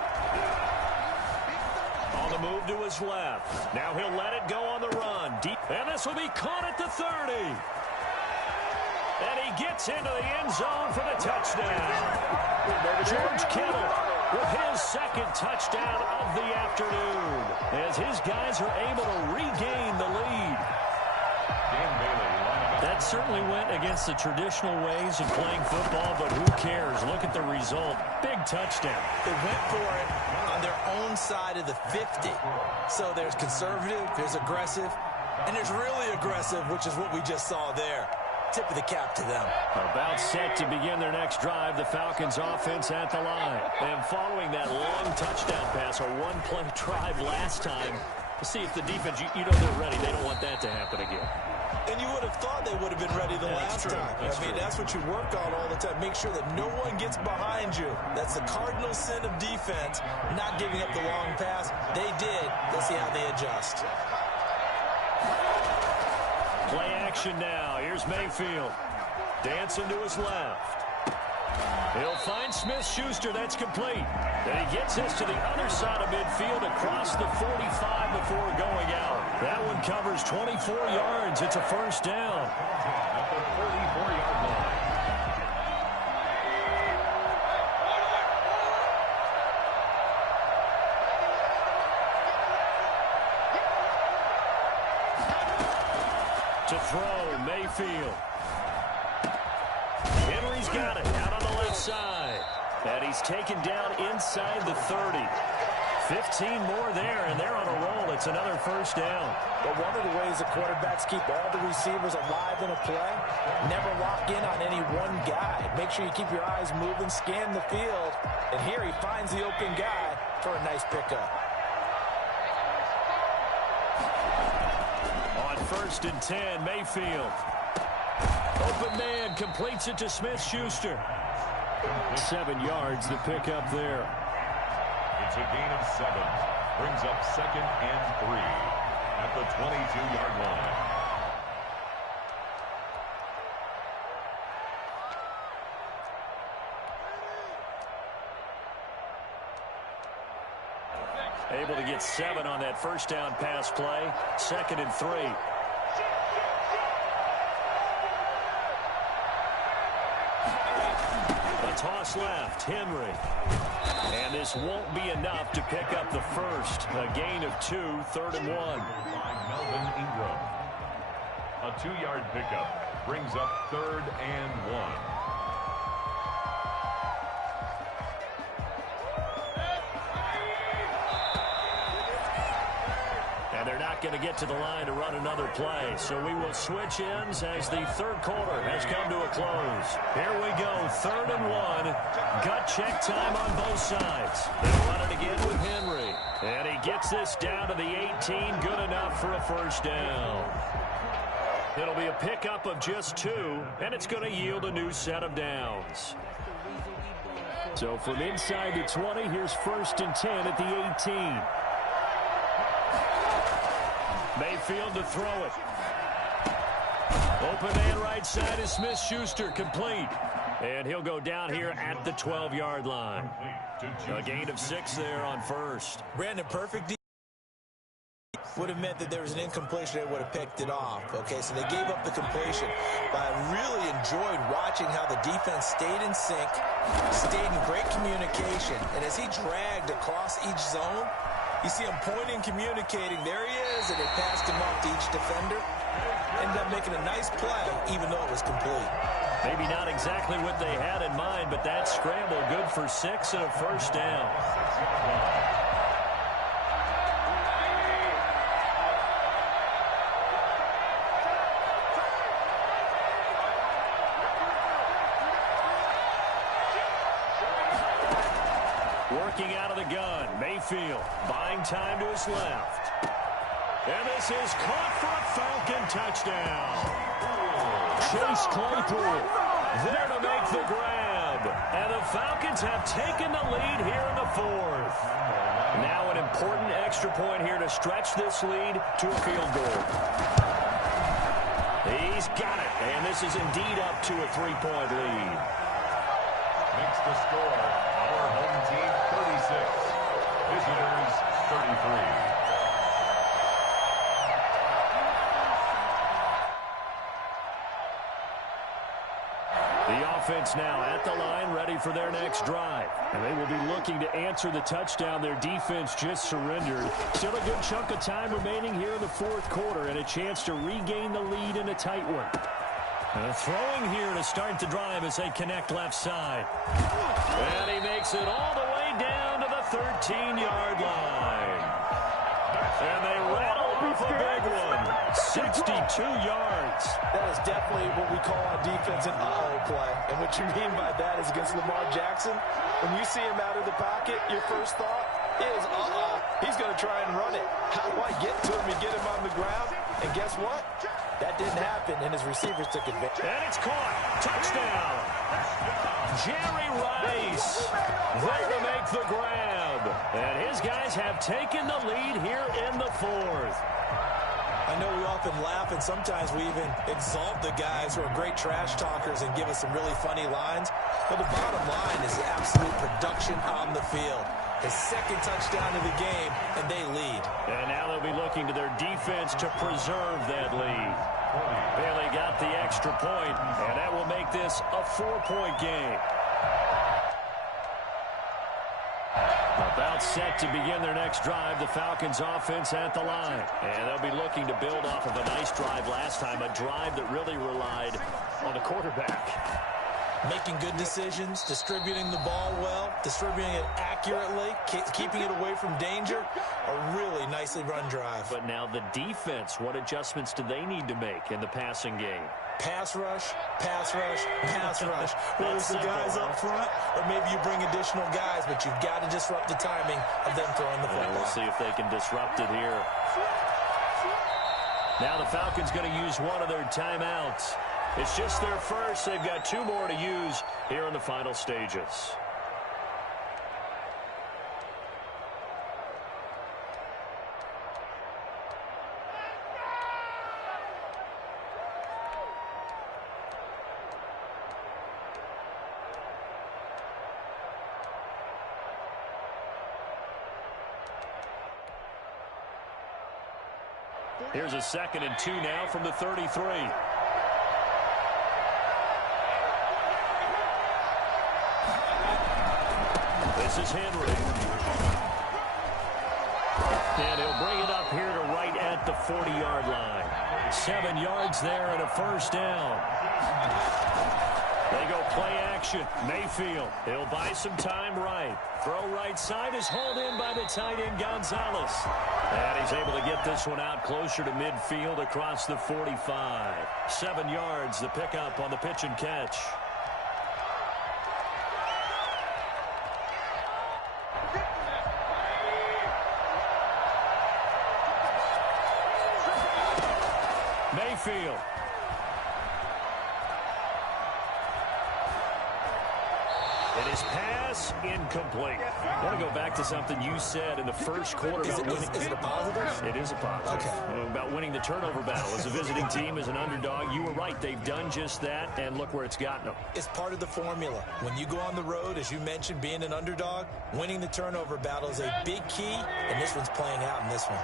On the move to his left. Now he'll let it go on the run. Deep, and this will be caught at the 30. And he gets into the end zone for the touchdown. George Kittle with his 2nd touchdown of the afternoon as his guys are able to regain the lead. That certainly went against the traditional ways of playing football, but who cares? Look at the result. Big touchdown. They went for it on their own side of the 50. So there's conservative, there's aggressive, and there's really aggressive, which is what we just saw there. Tip of the cap to them. About set to begin their next drive, the Falcons offense at the line. And following that long touchdown pass, a 1-play drive last time, to see if the defense, you know they're ready. They don't want that to happen again. And you would have thought they would have been ready the last time. That's what you work on all the time. Make sure that no one gets behind you. That's the cardinal sin of defense, not giving up the long pass. They did. Let's see how they adjust. Play action now. Here's Mayfield. Dancing to his left. He'll find Smith-Schuster. That's complete. And he gets this to the other side of midfield across the 45 before going out. That one covers 24 yards. It's a 1st down. At the 44-yard line. To throw, Mayfield. Henry's got it out on the left side. And he's taken down inside the 30. 15 more there, and they're on a roll. It's another 1st down. But one of the ways the quarterbacks keep all the receivers alive in a play, never lock in on any one guy. Make sure you keep your eyes moving, scan the field. And here he finds the open guy for a nice pickup. On 1st and 10, Mayfield. Open man completes it to Smith-Schuster. 7 yards, the pickup there. It's a gain of 7. Brings up 2nd and 3 at the 22-yard line. Able to get 7 on that 1st down pass play. 2nd and 3. A toss left. Henry. And this won't be enough to pick up the first. A gain of 2, 3rd and 1. By Melvin Ingram. A 2-yard pickup brings up 3rd and 1. They're not going to get to the line to run another play. So we will switch ends as the 3rd quarter has come to a close. Here we go, 3rd and 1. Gut check time on both sides. They'll run it again with Henry. And he gets this down to the 18. Good enough for a 1st down. It'll be a pickup of just 2, and it's going to yield a new set of downs. So from inside the 20, here's 1st and 10 at the 18. Mayfield to throw it. Open man right side is Smith-Schuster, complete. And he'll go down here at the 12-yard line. A gain of 6 there on first. Brandon, perfect would have meant that there was an incompletion. They would have picked it off. Okay, so they gave up the completion. But I really enjoyed watching how the defense stayed in sync, stayed in great communication. And as he dragged across each zone, you see him pointing, communicating. There he is, and they passed him off to each defender. Ended up making a nice play, even though it was complete. Maybe not exactly what they had in mind, but that scramble good for 6 and a first down. Working out of the gun, Mayfield buying time to his left. And this is caught for a Falcon touchdown. Chase Claypool there to make the grab. And the Falcons have taken the lead here in the 4th. Now an important extra point here to stretch this lead to a field goal. He's got it. And this is indeed up to a 3-point lead. Makes the score our home team 36, visitors 33. The offense now at the line, ready for their next drive. And they will be looking to answer the touchdown their defense just surrendered. Still a good chunk of time remaining here in the 4th quarter and a chance to regain the lead in a tight one. Throwing here to start the drive as they connect left side. And he makes it all the way down to the 13-yard line. And they rattle off a big one. 62 yards. That is definitely what we call on defense an uh-oh play. And what you mean by that is against Lamar Jackson, when you see him out of the pocket, your first thought is, he's going to try and run it. How do I get to him and get him on the ground? And guess what? That didn't happen, and his receivers took advantage. And it's caught. Touchdown. Jerry Rice there to make the grab. And his guys have taken the lead here in the 4th. I know we often laugh, and sometimes we even exalt the guys who are great trash talkers and give us some really funny lines. But the bottom line is absolute production on the field. His 2nd touchdown of the game, and they lead. And now they'll be looking to their defense to preserve that lead. Bailey got the extra point, and that will make this a 4-point game. About set to begin their next drive, the Falcons offense at the line. And they'll be looking to build off of a nice drive last time, a drive that really relied on the quarterback. Making good decisions, distributing the ball well, distributing it accurately, keeping it away from danger. A really nicely run drive. But now the defense, what adjustments do they need to make in the passing game? Pass rush, pass rush, pass rush. Whether it's the guys up front or maybe you bring additional guys, but you've got to disrupt the timing of them throwing the football. We'll see if they can disrupt it here. Now the Falcons going to use one of their timeouts. It's just their first. They've got 2 more to use here in the final stages. Here's a 2nd and 2 now from the 33. This is Henry. And he'll bring it up here to right at the 40-yard line. 7 yards there and a first down. They go play action. Mayfield, he'll buy some time right. Throw right side is hauled in by the tight end Gonzalez. And he's able to get this one out closer to midfield across the 45. 7 yards, the pickup on the pitch and catch. Mayfield. And his pass incomplete. I want to go back to something you said in the first quarter. Is it a positive? It is a positive. Okay. About winning the turnover battle. As a visiting team, as an underdog, you were right. They've done just that, and look where it's gotten them. It's part of the formula. When you go on the road, as you mentioned, being an underdog, winning the turnover battle is a big key, and this one's playing out in this one.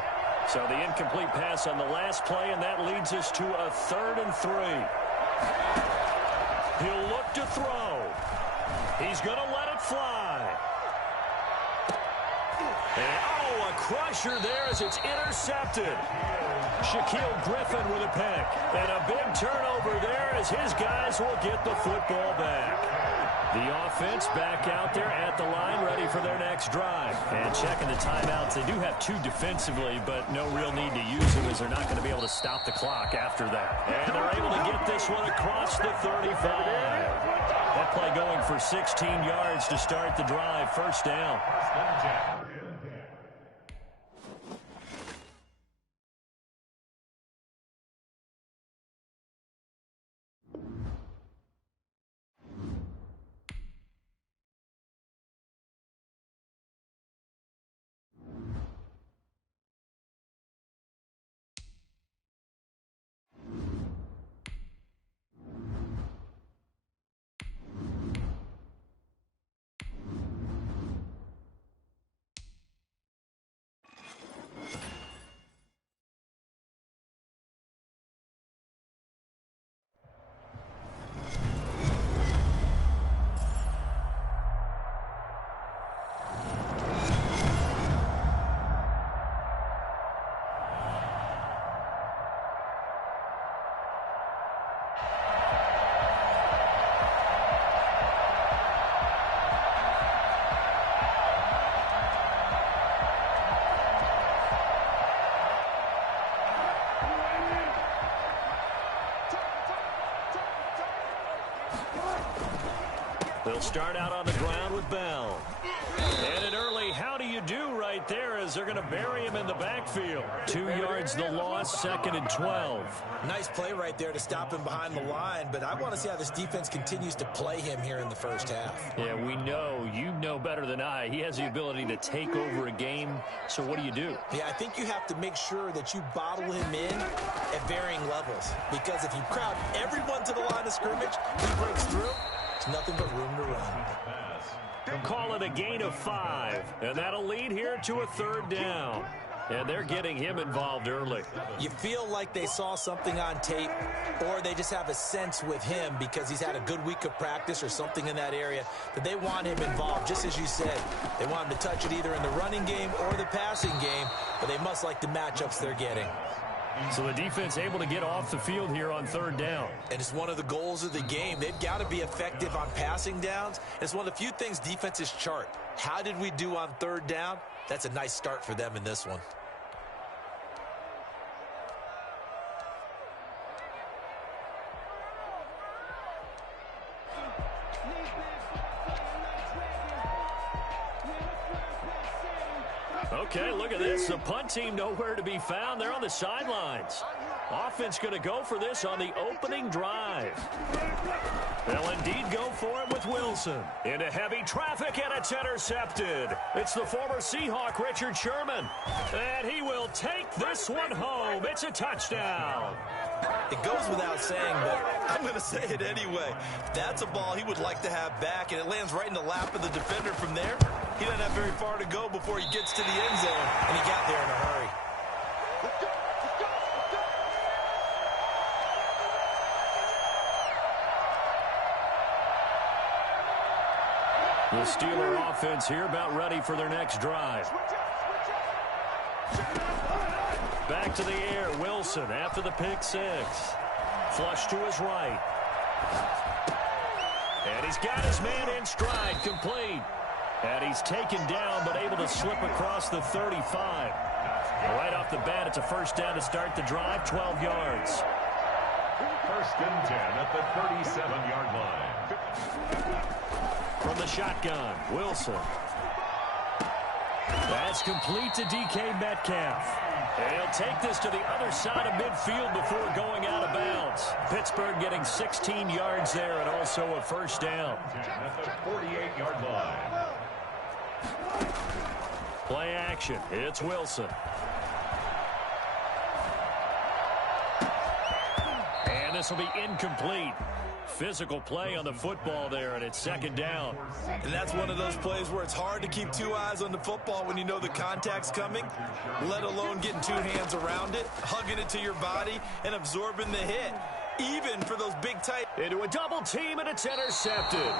So the incomplete pass on the last play, and that leads us to a 3rd and 3. He'll look to throw. He's going to let it fly. And, oh, a crusher there as it's intercepted. Shaquille Griffin with a pick. And a big turnover there as his guys will get the football back. The offense back out there at the line, ready for their next drive. And checking the timeouts. They do have 2 defensively, but no real need to use them as they're not going to be able to stop the clock after that. And they're able to get this one across the 35. That play going for 16 yards to start the drive. First down. They'll start out on the ground with Bell. And an early how do you do right there as they're going to bury him in the backfield. 2 yards the loss, 2nd and 12. Nice play right there to stop him behind the line, but I want to see how this defense continues to play him here in the first half. Yeah, we know. You know better than I. He has the ability to take over a game, so what do you do? Yeah, I think you have to make sure that you bottle him in at varying levels, because if you crowd everyone to the line of scrimmage, he breaks through. There's nothing but room to run. Call it a gain of 5, and that'll lead here to a 3rd down. And they're getting him involved early. You feel like they saw something on tape, or they just have a sense with him because he's had a good week of practice or something in that area that they want him involved, just as you said. They want him to touch it either in the running game or the passing game, but they must like the matchups they're getting. So the defense able to get off the field here on 3rd down. And it's one of the goals of the game. They've got to be effective on passing downs. It's one of the few things defenses chart. How did we do on 3rd down? That's a nice start for them in this one. Okay, look at this. The punt team nowhere to be found. They're on the sidelines. Offense going to go for this on the opening drive. They'll indeed go for it with Wilson. Into heavy traffic, and it's intercepted. It's the former Seahawk, Richard Sherman. And he will take this one home. It's a touchdown. It goes without saying, but I'm going to say it anyway. That's a ball he would like to have back, and it lands right in the lap of the defender from there. He doesn't have very far to go before he gets to the end zone, and he got there in a hurry. The Steeler offense here about ready for their next drive. Back to the air, Wilson after the pick 6. Flush to his right. And he's got his man in stride, complete. And he's taken down, but able to slip across the 35. Right off the bat, it's a first down to start the drive, 12 yards. 1st and 10 at the 37-yard line. From the shotgun, Wilson. That's complete to DK Metcalf. And he'll take this to the other side of midfield before going out of bounds. Pittsburgh getting 16 yards there and also a first down. At the 48-yard line. Play action. It's Wilson. And this will be incomplete. Physical play on the football there, and it's second down. And that's one of those plays where it's hard to keep two eyes on the football when you know the contact's coming, let alone getting two hands around it, hugging it to your body, and absorbing the hit. Even for those big tight. Into a double team, and it's intercepted.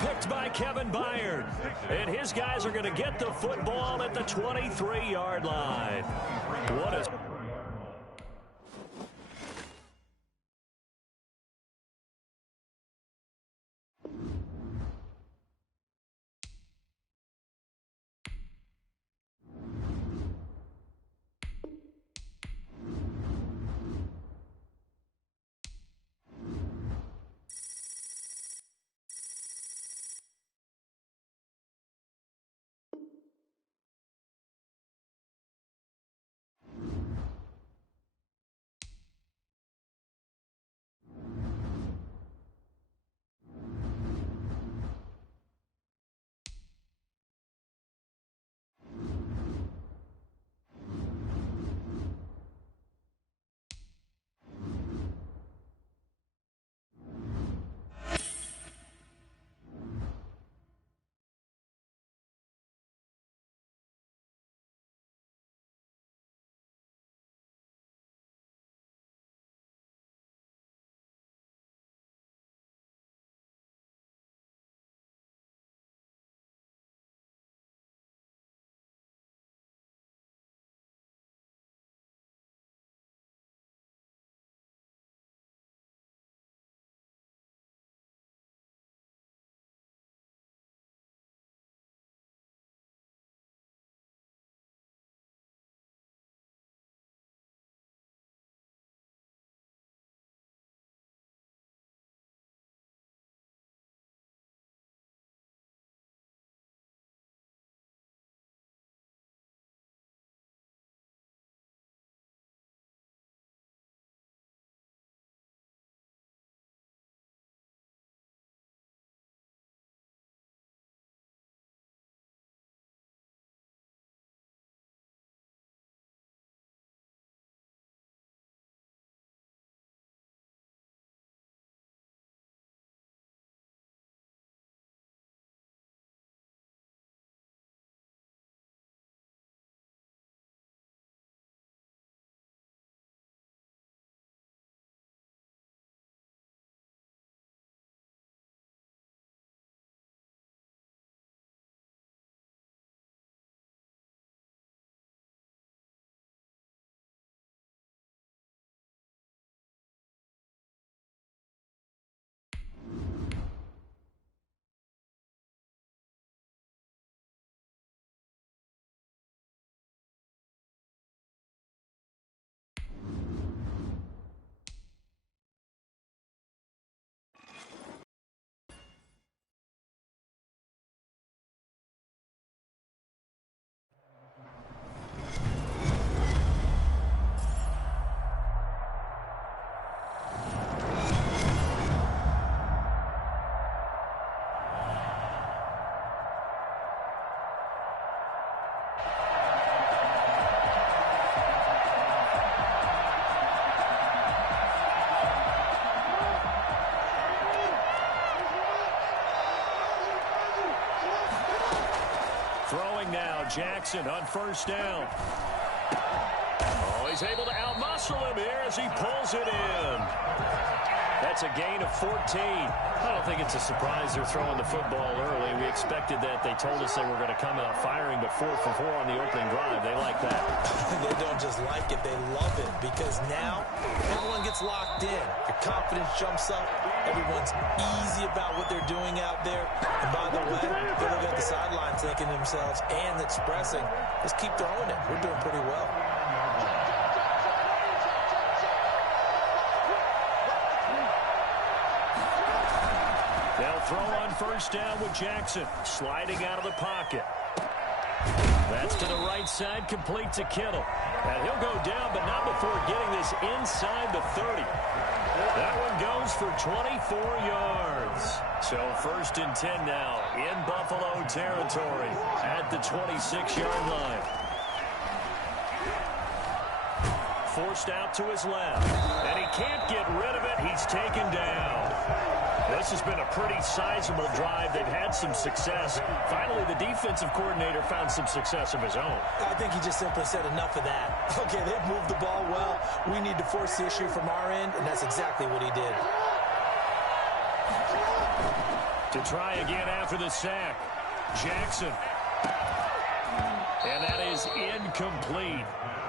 Picked by Kevin Byard. And his guys are going to get the football at the 23-yard line. What a... Now Jackson on first down. Oh, he's able to outmuscle him here as he pulls it in. That's a gain of 14. I don't think it's a surprise they're throwing the football early. We expected that. They told us they were going to come out firing, but 4 for 4 on the opening drive. They like that. They don't just like it, they love it, because now everyone gets locked in. Your confidence jumps up. Everyone's easy about what they're doing out there. And by the way, they look at the sideline thinking to themselves and expressing, let's keep throwing it. We're doing pretty well. They'll throw on first down with Jackson sliding out of the pocket. That's to the right side, complete to Kittle. And he'll go down, but not before getting this inside the 30. That goes for 24 yards. So 1st and 10 now in Buffalo territory at the 26-yard line. Forced out to his left, and he can't get rid of it. He's taken down. This has been a pretty sizable drive. They've had some success. Finally, the defensive coordinator found some success of his own. I think he just simply said enough of that. Okay, they've moved the ball well. We need to force the issue from our end, and that's exactly what he did. To try again after the sack, Jackson. And that is incomplete.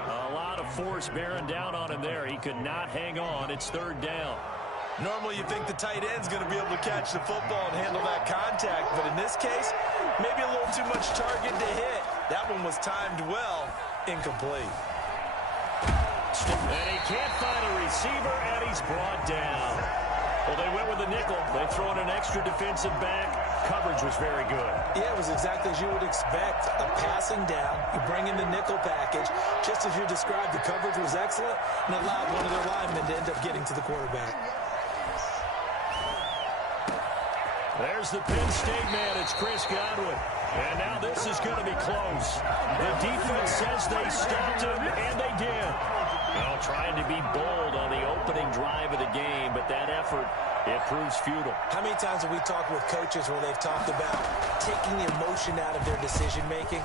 A lot of force bearing down on him there. He could not hang on. It's 3rd down. Normally you think the tight end's going to be able to catch the football and handle that contact, but in this case, maybe a little too much target to hit. That one was timed well, incomplete. And he can't find a receiver, and he's brought down. Well, they went with the nickel. They throw in an extra defensive back. Coverage was very good. Yeah, it was exactly as you would expect. A passing down, you bring in the nickel package. Just as you described, the coverage was excellent and allowed one of their linemen to end up getting to the quarterback. There's the Penn State man. It's Chris Godwin. And now this is going to be close. The defense says they stopped him, and they did. Well, trying to be bold on the opening drive of the game, but that effort, it proves futile. How many times have we talked with coaches where they've talked about taking the emotion out of their decision-making?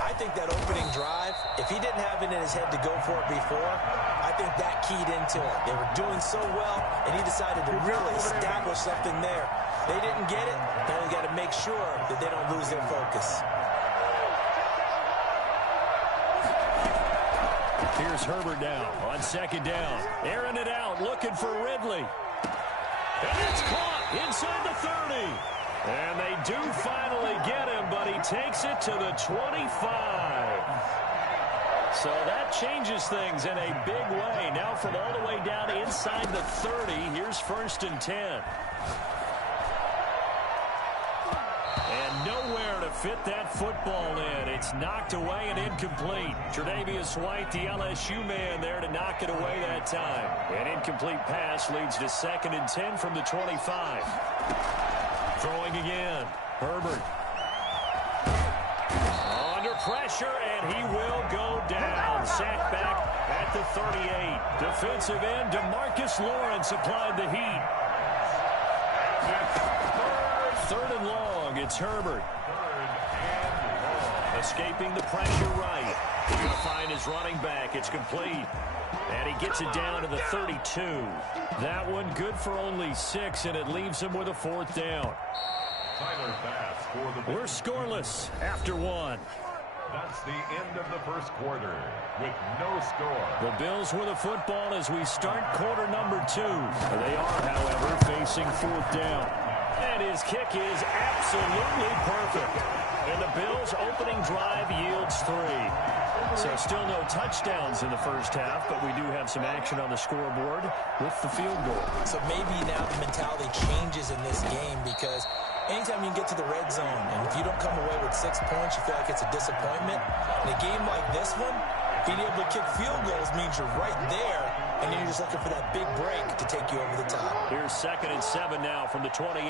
I think that opening drive, if he didn't have it in his head to go for it before, I think that keyed into it. They were doing so well, and he decided to really establish something there. They didn't get it. Now they got to make sure that they don't lose their focus. Here's Herbert now on 2nd down. Airing it out, looking for Ridley. And it's caught inside the 30. And they do finally get him, but he takes it to the 25. So that changes things in a big way. Now from all the way down inside the 30, here's 1st and 10. And nowhere to fit that football in. It's knocked away and incomplete. Tre'Davious White, the LSU man there to knock it away that time. An incomplete pass leads to 2nd and 10 from the 25. Throwing again. Herbert. Under pressure, and he will go down. Sacked back at the 38. Defensive end, DeMarcus Lawrence applied the heat. 3rd and long. It's Herbert. Escaping the pressure right. He's going to find his running back. It's complete. And he gets it down to the 32. That one good for only 6, and it leaves him with a 4th down. We're scoreless after 1. That's the end of the first quarter with no score. The Bills with a football as we start quarter number 2. They are, however, facing 4th down. And his kick is absolutely perfect. And the Bills' opening drive yields 3. So still no touchdowns in the first half, but we do have some action on the scoreboard with the field goal. So maybe now the mentality changes in this game because anytime you can get to the red zone, and if you don't come away with 6 points, you feel like it's a disappointment. In a game like this one, being able to kick field goals means you're right there, and then you're just looking for that big break to take you over the top. Here's 2nd and 7 now from the 28.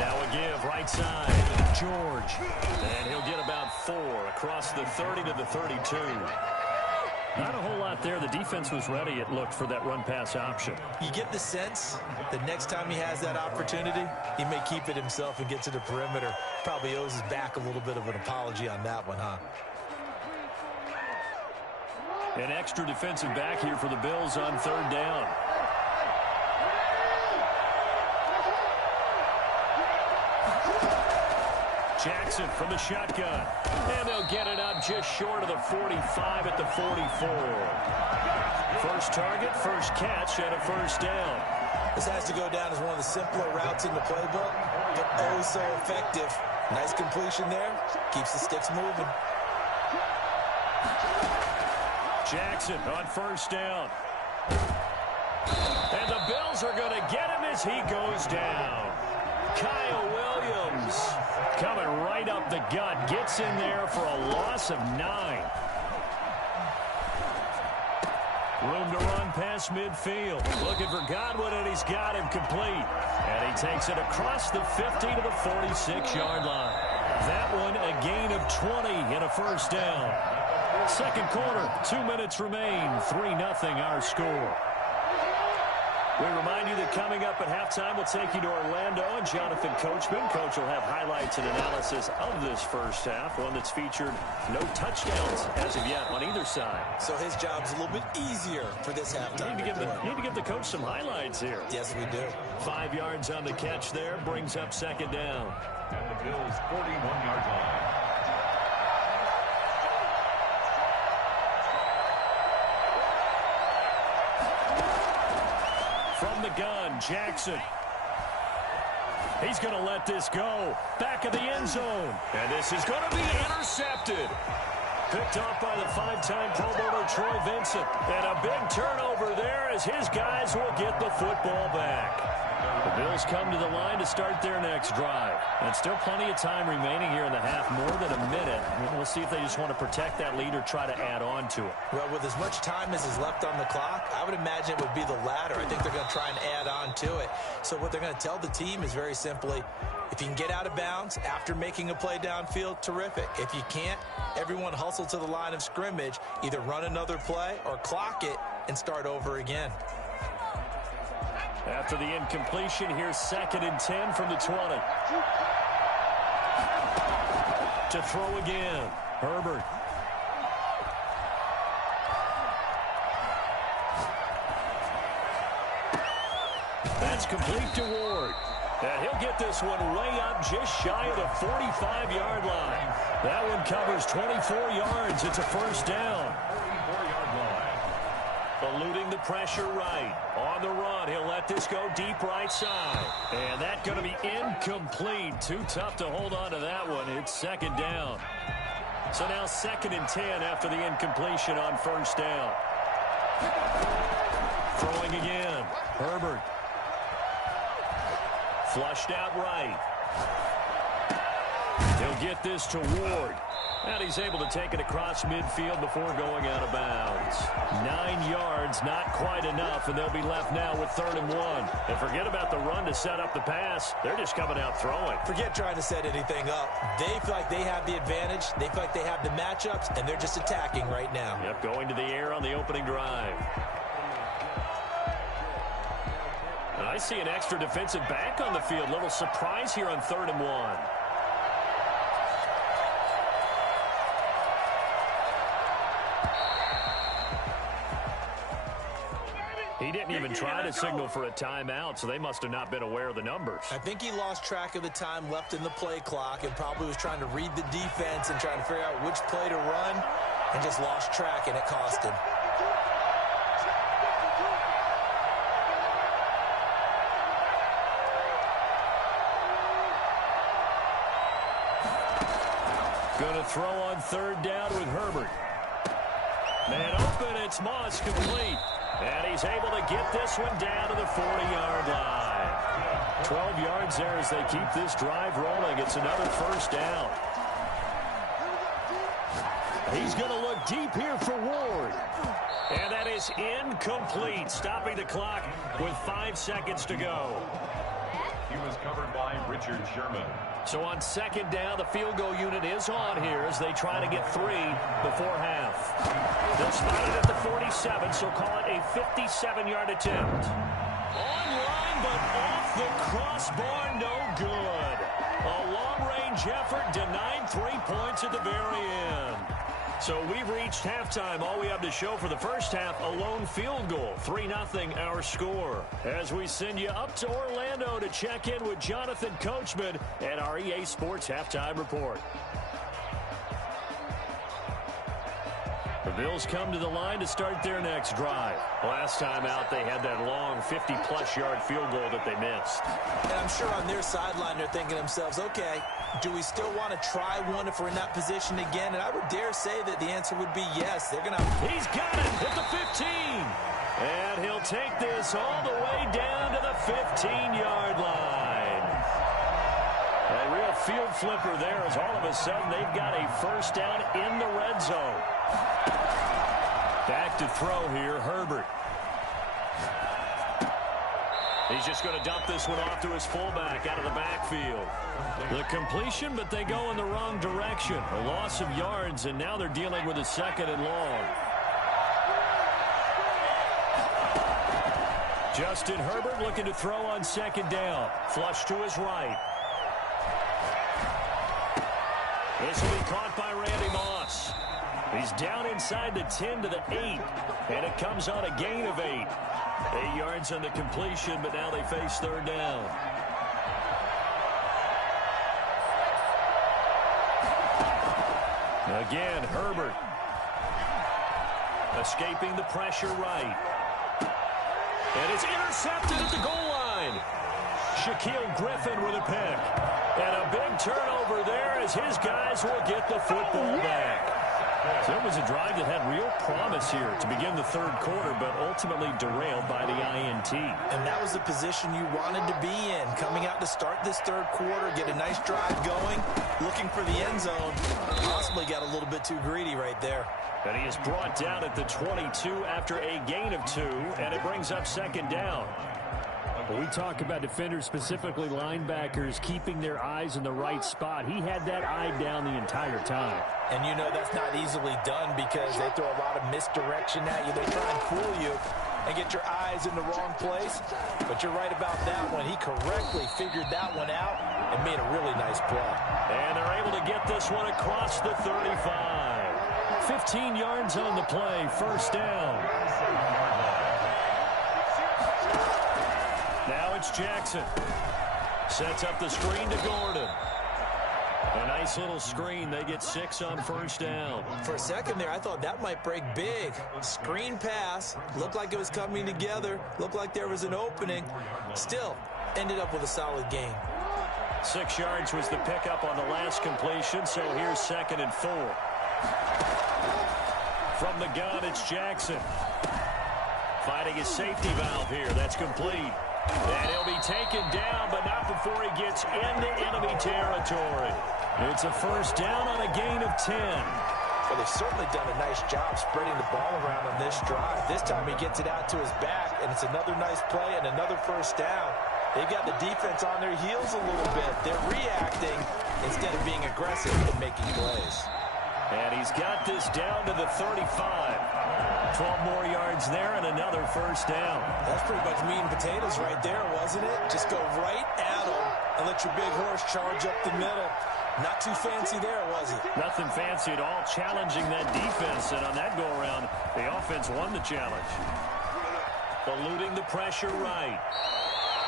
Now a give, right side, George. And he'll get about 4 across the 30 to the 32. Not a whole lot there. The defense was ready, it looked, for that run-pass option. You get the sense that next time he has that opportunity, he may keep it himself and get to the perimeter. Probably owes his back a little bit of an apology on that one, huh? An extra defensive back here for the Bills on 3rd down. Jackson from the shotgun. And they'll get it up just short of the 45 at the 44. First target, first catch, and a 1st down. This has to go down as one of the simpler routes in the playbook, but oh so effective. Nice completion there. Keeps the sticks moving. Jackson on 1st down. And the Bills are going to get him as he goes down. Kyle Williams coming right up the gut. Gets in there for a loss of 9. Room to run past midfield. Looking for Godwin, and he's got him complete. And he takes it across the 50 to the 46-yard line. That one a gain of 20 and a first down. Second quarter, 2 minutes remain. 3-0 our score. We remind you that coming up at halftime, we'll take you to Orlando and Jonathan Coachman. Coach will have highlights and analysis of this first half, one that's featured no touchdowns as of yet on either side. So his job's a little bit easier for this halftime. Need to give the coach some highlights here. Yes, we do. 5 yards on the catch there, brings up second down. And the Bills' 41-yard line. From the gun, Jackson. He's going to let this go. Back of the end zone. And this is going to be intercepted. Picked off by the 5-time Pro Bowler Troy Vincent. And a big turnover there as his guys will get the football back. The Bills come to the line to start their next drive. And still plenty of time remaining here in the half, more than a minute. We'll see if they just want to protect that lead or try to add on to it. Well, with as much time as is left on the clock, I would imagine it would be the latter. I think they're going to try and add on to it. So what they're going to tell the team is very simply, if you can get out of bounds after making a play downfield, terrific. If you can't, everyone hustle to the line of scrimmage, either run another play or clock it and start over again. After the incompletion, here's 2nd and 10 from the 20. To throw again, Herbert. That's complete to Ward. And he'll get this one way up just shy of the 45-yard line. That one covers 24 yards. It's a first down. 44-yard line. Eluding the pressure right. On the run, he'll let this go deep right side. And that's going to be incomplete. Too tough to hold on to that one. It's second down. So now 2nd and 10 after the incompletion on first down. Throwing again. Herbert. Flushed out right. He'll get this to Ward. And he's able to take it across midfield before going out of bounds. 9 yards, not quite enough, and they'll be left now with 3rd and 1. And forget about the run to set up the pass. They're just coming out throwing. Forget trying to set anything up. They feel like they have the advantage. They feel like they have the matchups, and they're just attacking right now. Yep, going to the air on the opening drive. And I see an extra defensive back on the field. Little surprise here on 3rd and 1. He didn't even try to signal for a timeout, so they must have not been aware of the numbers. I think he lost track of the time left in the play clock and probably was trying to read the defense and trying to figure out which play to run and just lost track, and it cost him. Going to throw on 3rd down with Herbert. Man open, it's Moss, complete. And he's able to get this one down to the 40-yard line. 12 yards there as they keep this drive rolling. It's another first down. He's going to look deep here for Ward. And that is incomplete, stopping the clock with 5 seconds to go. He was covered by Richard Sherman. So on 2nd down, the field goal unit is on here as they try to get 3 before half. They'll spot it at the 47, so call it a 57-yard attempt. Online, but off the crossbar, no good. A long-range effort denied 3 points at the very end. So we've reached halftime. All we have to show for the first half, a lone field goal. 3-0 our score. As we send you up to Orlando to check in with Jonathan Coachman and our EA Sports Halftime Report. The Bills come to the line to start their next drive. Last time out, they had that long 50-plus yard field goal that they missed. And I'm sure on their sideline they're thinking to themselves, okay, do we still want to try one if we're in that position again? And I would dare say that the answer would be yes. They're going to... He's got it at the 15. And he'll take this all the way down to the 15-yard line. A real field flipper there as all of a sudden they've got a first down in the red zone. Back back to throw here, Herbert. He's just going to dump this one off to his fullback out of the backfield. The completion, but they go in the wrong direction. A loss of yards, and now they're dealing with a 2nd and long. Justin Herbert looking to throw on 2nd down. Flush to his right. This will be caught by Randy Moss. He's down inside the 10 to the 8, and it comes on a gain of 8. 8 yards on the completion, but now they face 3rd down. Again, Herbert. Escaping the pressure right. And it's intercepted at the goal line. Shaquille Griffin with a pick. And a big turnover there as his guys will get the football back. So it was a drive that had real promise here to begin the 3rd quarter, but ultimately derailed by the INT. And that was the position you wanted to be in. Coming out to start this 3rd quarter, get a nice drive going, looking for the end zone. Possibly got a little bit too greedy right there. And he is brought down at the 22 after a gain of 2, and it brings up 2nd down. When we talk about defenders, specifically linebackers, keeping their eyes in the right spot, he had that eye down the entire time. And you know that's not easily done because they throw a lot of misdirection at you. They try and fool you and get your eyes in the wrong place. But you're right about that one. He correctly figured that one out and made a really nice play. And they're able to get this one across the 35. 15 yards on the play, 1st down. Now it's Jackson. Sets up the screen to Gordon. A nice little screen. They get 6 on 1st down. For a second there, I thought that might break big. Screen pass. Looked like it was coming together. Looked like there was an opening. Still, ended up with a solid gain. 6 yards was the pickup on the last completion, so here's 2nd and 4. From the gun, it's Jackson. Finding his safety valve here. That's complete. And he'll be taken down, but not before he gets into enemy territory. It's a 1st down on a gain of 10. Well, they've certainly done a nice job spreading the ball around on this drive. This time he gets it out to his back, and it's another nice play and another 1st down. They've got the defense on their heels a little bit. They're reacting instead of being aggressive and making plays. And he's got this down to the 35. 12 more yards there and another 1st down. That's pretty much meat and potatoes right there, wasn't it? Just go right at him and let your big horse charge up the middle. Not too fancy there, was he? Nothing fancy at all, challenging that defense. And on that go-around, the offense won the challenge. Eluding the pressure right.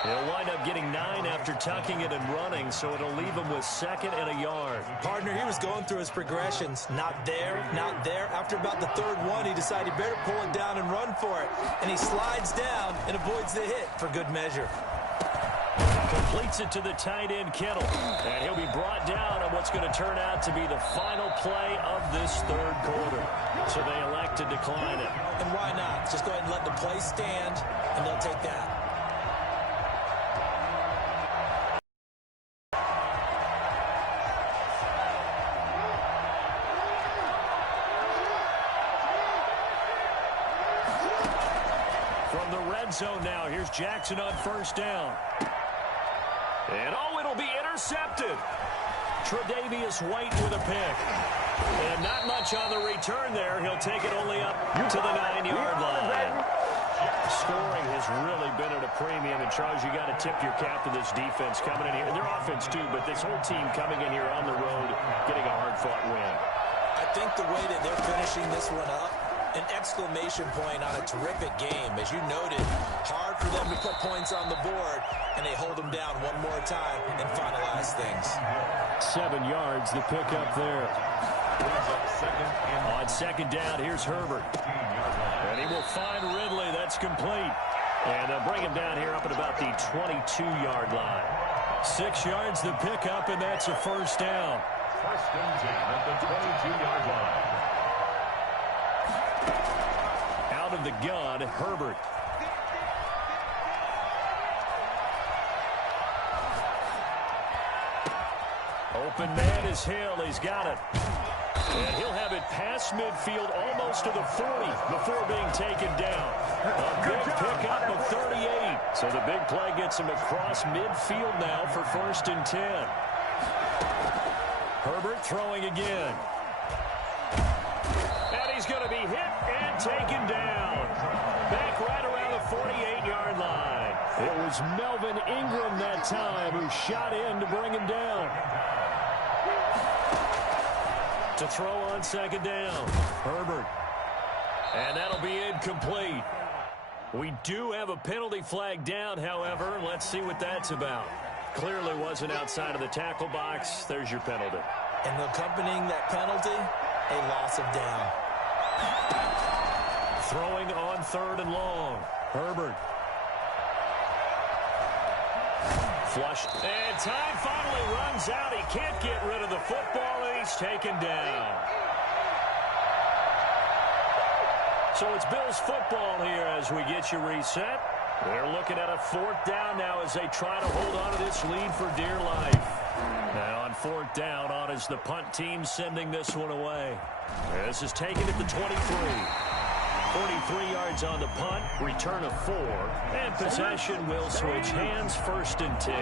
He'll wind up getting 9 after tucking it and running, so it'll leave him with 2nd and a yard. Partner, he was going through his progressions. Not there, not there. After about the 3rd one, he decided he better pull it down and run for it. And he slides down and avoids the hit for good measure. Completes it to the tight end, Kittle. And he'll be brought down on what's going to turn out to be the final play of this 3rd quarter. So they elect to decline it. And why not? Just go ahead and let the play stand, and they'll take that. From the red zone now, here's Jackson on 1st down. And it'll be intercepted. Tre'Davious White with a pick. And not much on the return there. He'll take it only up to the 9-yard line. Scoring has really been at a premium. And, Charles, you got to tip your cap to this defense coming in here. And their offense, too, but this whole team coming in here on the road, getting a hard-fought win. I think the way that they're finishing this one up, an exclamation point on a terrific game. As you noted, hard for them to put points on the board, and they hold them down one more time and finalize things. 7 yards, the pickup there. On 2nd down, here's Herbert. And he will find Ridley. That's complete. And they'll bring him down here up at about the 22-yard line. 6 yards, the pickup, and that's a 1st down. 1st and 10 at the 22-yard line. Out of the gun, Herbert. Open man is Hill. He's got it. And he'll have it past midfield almost to the 40 before being taken down. A big pickup of 38. So the big play gets him across midfield now for 1st and 10. Herbert throwing again. And he's going to be hit and taken down. Back right around the 48-yard line. It was Melvin Ingram that time who shot in to bring him down. To throw on 2nd down. Herbert. And that'll be incomplete. We do have a penalty flag down, however. Let's see what that's about. Clearly wasn't outside of the tackle box. There's your penalty. And accompanying that penalty, a loss of down. Throwing on 3rd and long. Herbert. Flush. And time finally runs out. He can't get rid of the football, and he's taken down. So it's Bills football here as we get you reset. They're looking at a 4th down now as they try to hold on to this lead for dear life. Now on 4th down, on is the punt team sending this one away. This is taken at the 23. 43 yards on the punt, return of 4, and possession will switch hands, 1st and 10.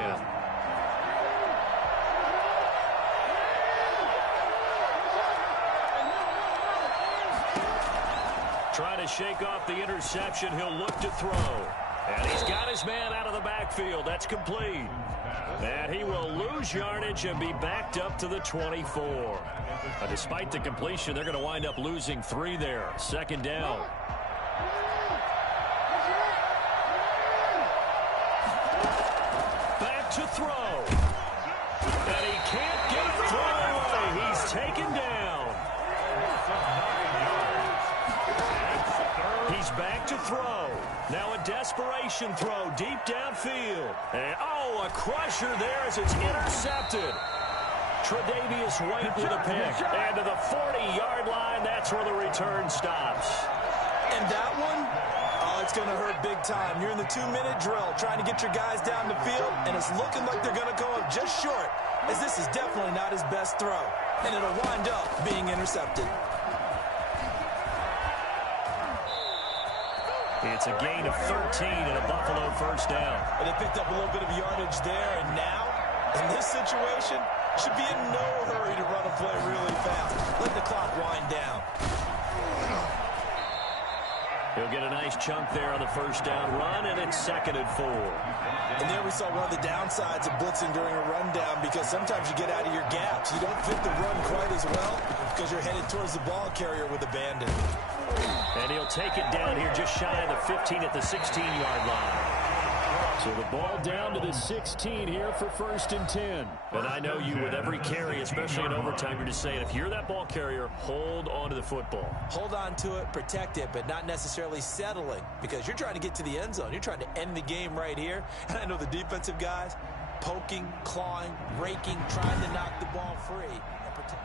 Trying to shake off the interception, he'll look to throw. And he's got his man out of the backfield. That's complete. And he will lose yardage and be backed up to the 24. Despite the completion, they're going to wind up losing 3 there. 2nd down. Back to throw. And he can't get it thrown away. He's taken down. He's back to throw. Now a desperation throw deep downfield. And, oh, a crusher there as it's intercepted. Tre'Davious White with a pick. And to the 40-yard line, that's where the return stops. And that one, oh, it's going to hurt big time. You're in the 2-minute drill trying to get your guys down the field, and it's looking like they're going to go up just short, as this is definitely not his best throw. And it'll wind up being intercepted. It's a gain of 13 and a Buffalo 1st down. And they picked up a little bit of yardage there, and now, in this situation, should be in no hurry to run a play really fast. Let the clock wind down. He'll get a nice chunk there on the 1st down run, and it's 2nd and 4. And there we saw one of the downsides of blitzing during a rundown, because sometimes you get out of your gaps. You don't fit the run quite as well because you're headed towards the ball carrier with abandon. And he'll take it down here just shy of the 15 at the 16-yard line. So the ball down to the 16 here for 1st and 10. And I know you with every carry, especially in overtime, you're just saying, if you're that ball carrier, hold on to the football. Hold on to it, protect it, but not necessarily settling, because you're trying to get to the end zone. You're trying to end the game right here. And I know the defensive guys poking, clawing, raking, trying to knock the ball free. And protect.